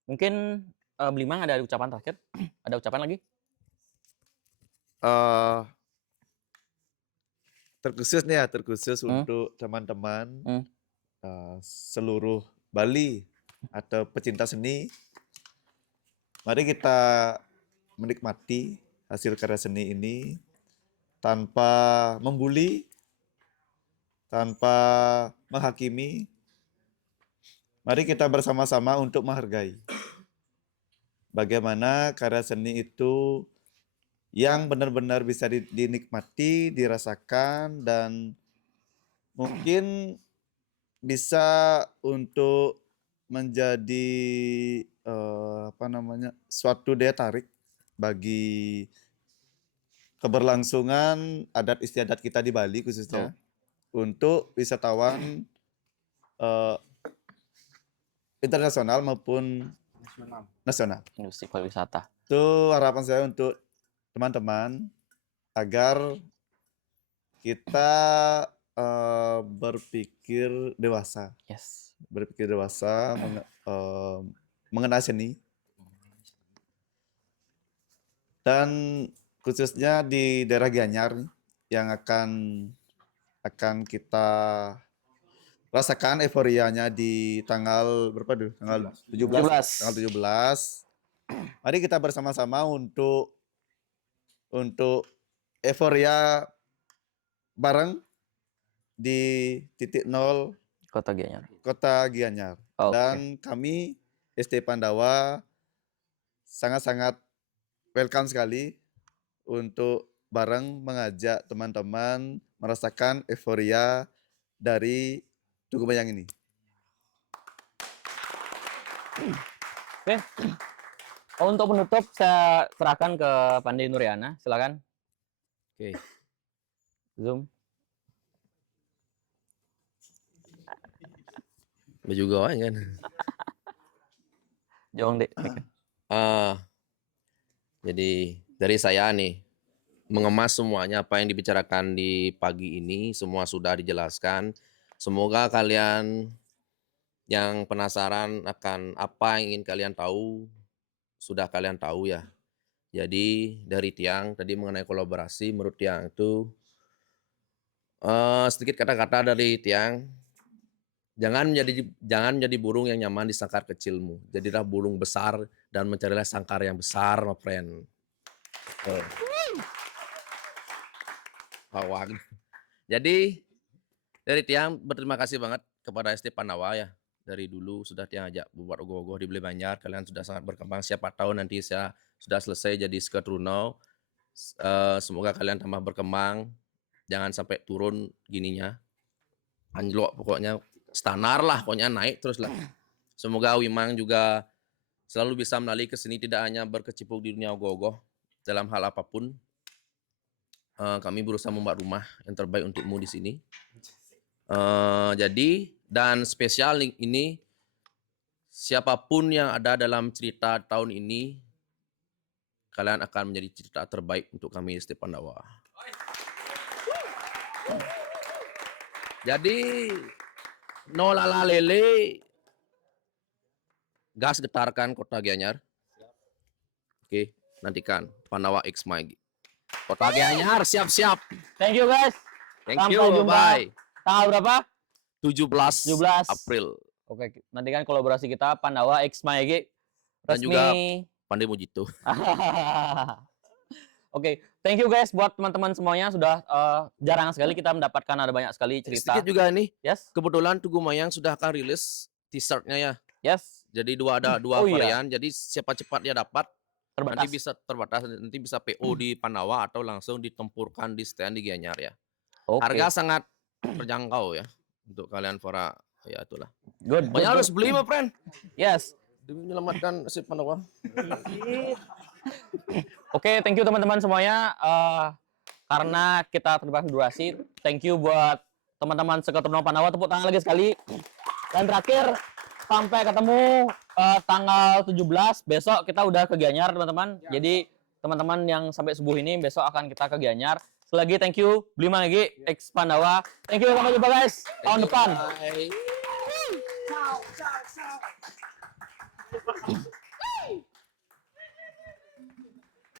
Mungkin Blimang ada ucapan terakhir? Ada ucapan lagi? Terkhusus nih ya, terkhusus untuk teman-teman seluruh Bali atau pecinta seni. Mari kita menikmati hasil karya seni ini tanpa membuli, tanpa menghakimi. Mari kita bersama-sama untuk menghargai bagaimana karya seni itu yang benar-benar bisa dinikmati, dirasakan, dan mungkin bisa untuk menjadi suatu daya tarik bagi keberlangsungan adat istiadat kita di Bali khususnya, untuk wisatawan internasional maupun nasional. Industri pariwisata. Itu harapan saya untuk teman-teman, agar kita berpikir dewasa. Yes. Berpikir dewasa mengenai seni. Dan khususnya di daerah Gianyar nih, yang akan kita rasakan euforianya di tanggal berapa dulu? Tanggal 17. 17. Tanggal 17. Mari kita bersama-sama untuk euforia bareng di titik nol Kota Gianyar. Kota Gianyar. Oke. Dan kami ST Pandawa sangat-sangat welcome sekali untuk bareng mengajak teman-teman merasakan euforia dari Tugu Mayang ini. Oke. Untuk penutup saya serahkan ke Pandey Nuriana, silakan. Oke. Zoom. Juga kan. Jong deh. Jadi dari saya nih mengemas semuanya apa yang dibicarakan di pagi ini semua sudah dijelaskan. Semoga kalian yang penasaran akan apa yang ingin kalian tahu sudah kalian tahu ya. Jadi dari Tiang tadi mengenai kolaborasi menurut Tiang itu sedikit kata-kata dari Tiang. Jangan menjadi burung yang nyaman di sangkar kecilmu. Jadilah burung besar dan mencarilah sangkar yang besar, my friend. Hawang. Jadi dari Tiang berterima kasih banget kepada ST Pandawa ya. Dari dulu sudah Tiang ajak buat ogoh-ogoh di Beli Banjar. Kalian sudah sangat berkembang. Siapa tahu nanti saya sudah selesai jadi Scout Runau. Semoga kalian tambah berkembang. Jangan sampai turun gininya. Anjlok pokoknya. Standar lah, pokoknya naik terus lah. Semoga Wimang juga selalu bisa melalui ke sini tidak hanya berkecimpung di dunia ogoh-ogoh dalam hal apapun. Kami berusaha membuat rumah yang terbaik untukmu di sini. Jadi dan spesial ini siapapun yang ada dalam cerita tahun ini kalian akan menjadi cerita terbaik untuk kami ST Pandawa. Jadi no lala lele, gas getarkan Kota Gianyar. Oke, nantikan Pandawa X Magi. Kota Gianyar siap-siap. Thank you guys. Thank Sampai you, jumpa. bye. Tanggal berapa? 17 17 April. Oke, nantikan kolaborasi kita Pandawa X Maege Dan resmi. juga Pandai Mojito. Oke, thank you guys buat teman-teman semuanya sudah jarang sekali kita mendapatkan ada banyak sekali cerita. Sedikit juga nih, Yes, kebetulan Tugu Mayang sudah akan rilis t-shirtnya ya. yes, Jadi ada dua Oh iya. varian. Jadi siapa cepat dia dapat, terbatas. nanti bisa terbatas, nanti bisa PO di Pandawa atau langsung ditempurkan di stand di Gianyar ya. Oke. Harga sangat terjangkau ya untuk kalian para ya itulah. Good. Banyak harus beli my friend Yes. demi menyelamatkan si Pandawa. Oke, thank you teman-teman semuanya. Karena kita terbatas durasi, thank you buat teman-teman Seketurunau Pandawa. Tepuk tangan lagi sekali. Dan terakhir, sampai ketemu tanggal 17. Besok kita udah ke Gianyar, teman-teman. Jadi, teman-teman yang sampai subuh ini, besok akan kita ke Gianyar. Sekali lagi, thank you. Beli Magi, X Pandawa. Thank you, sampai jumpa guys. Tahun depan. Bye.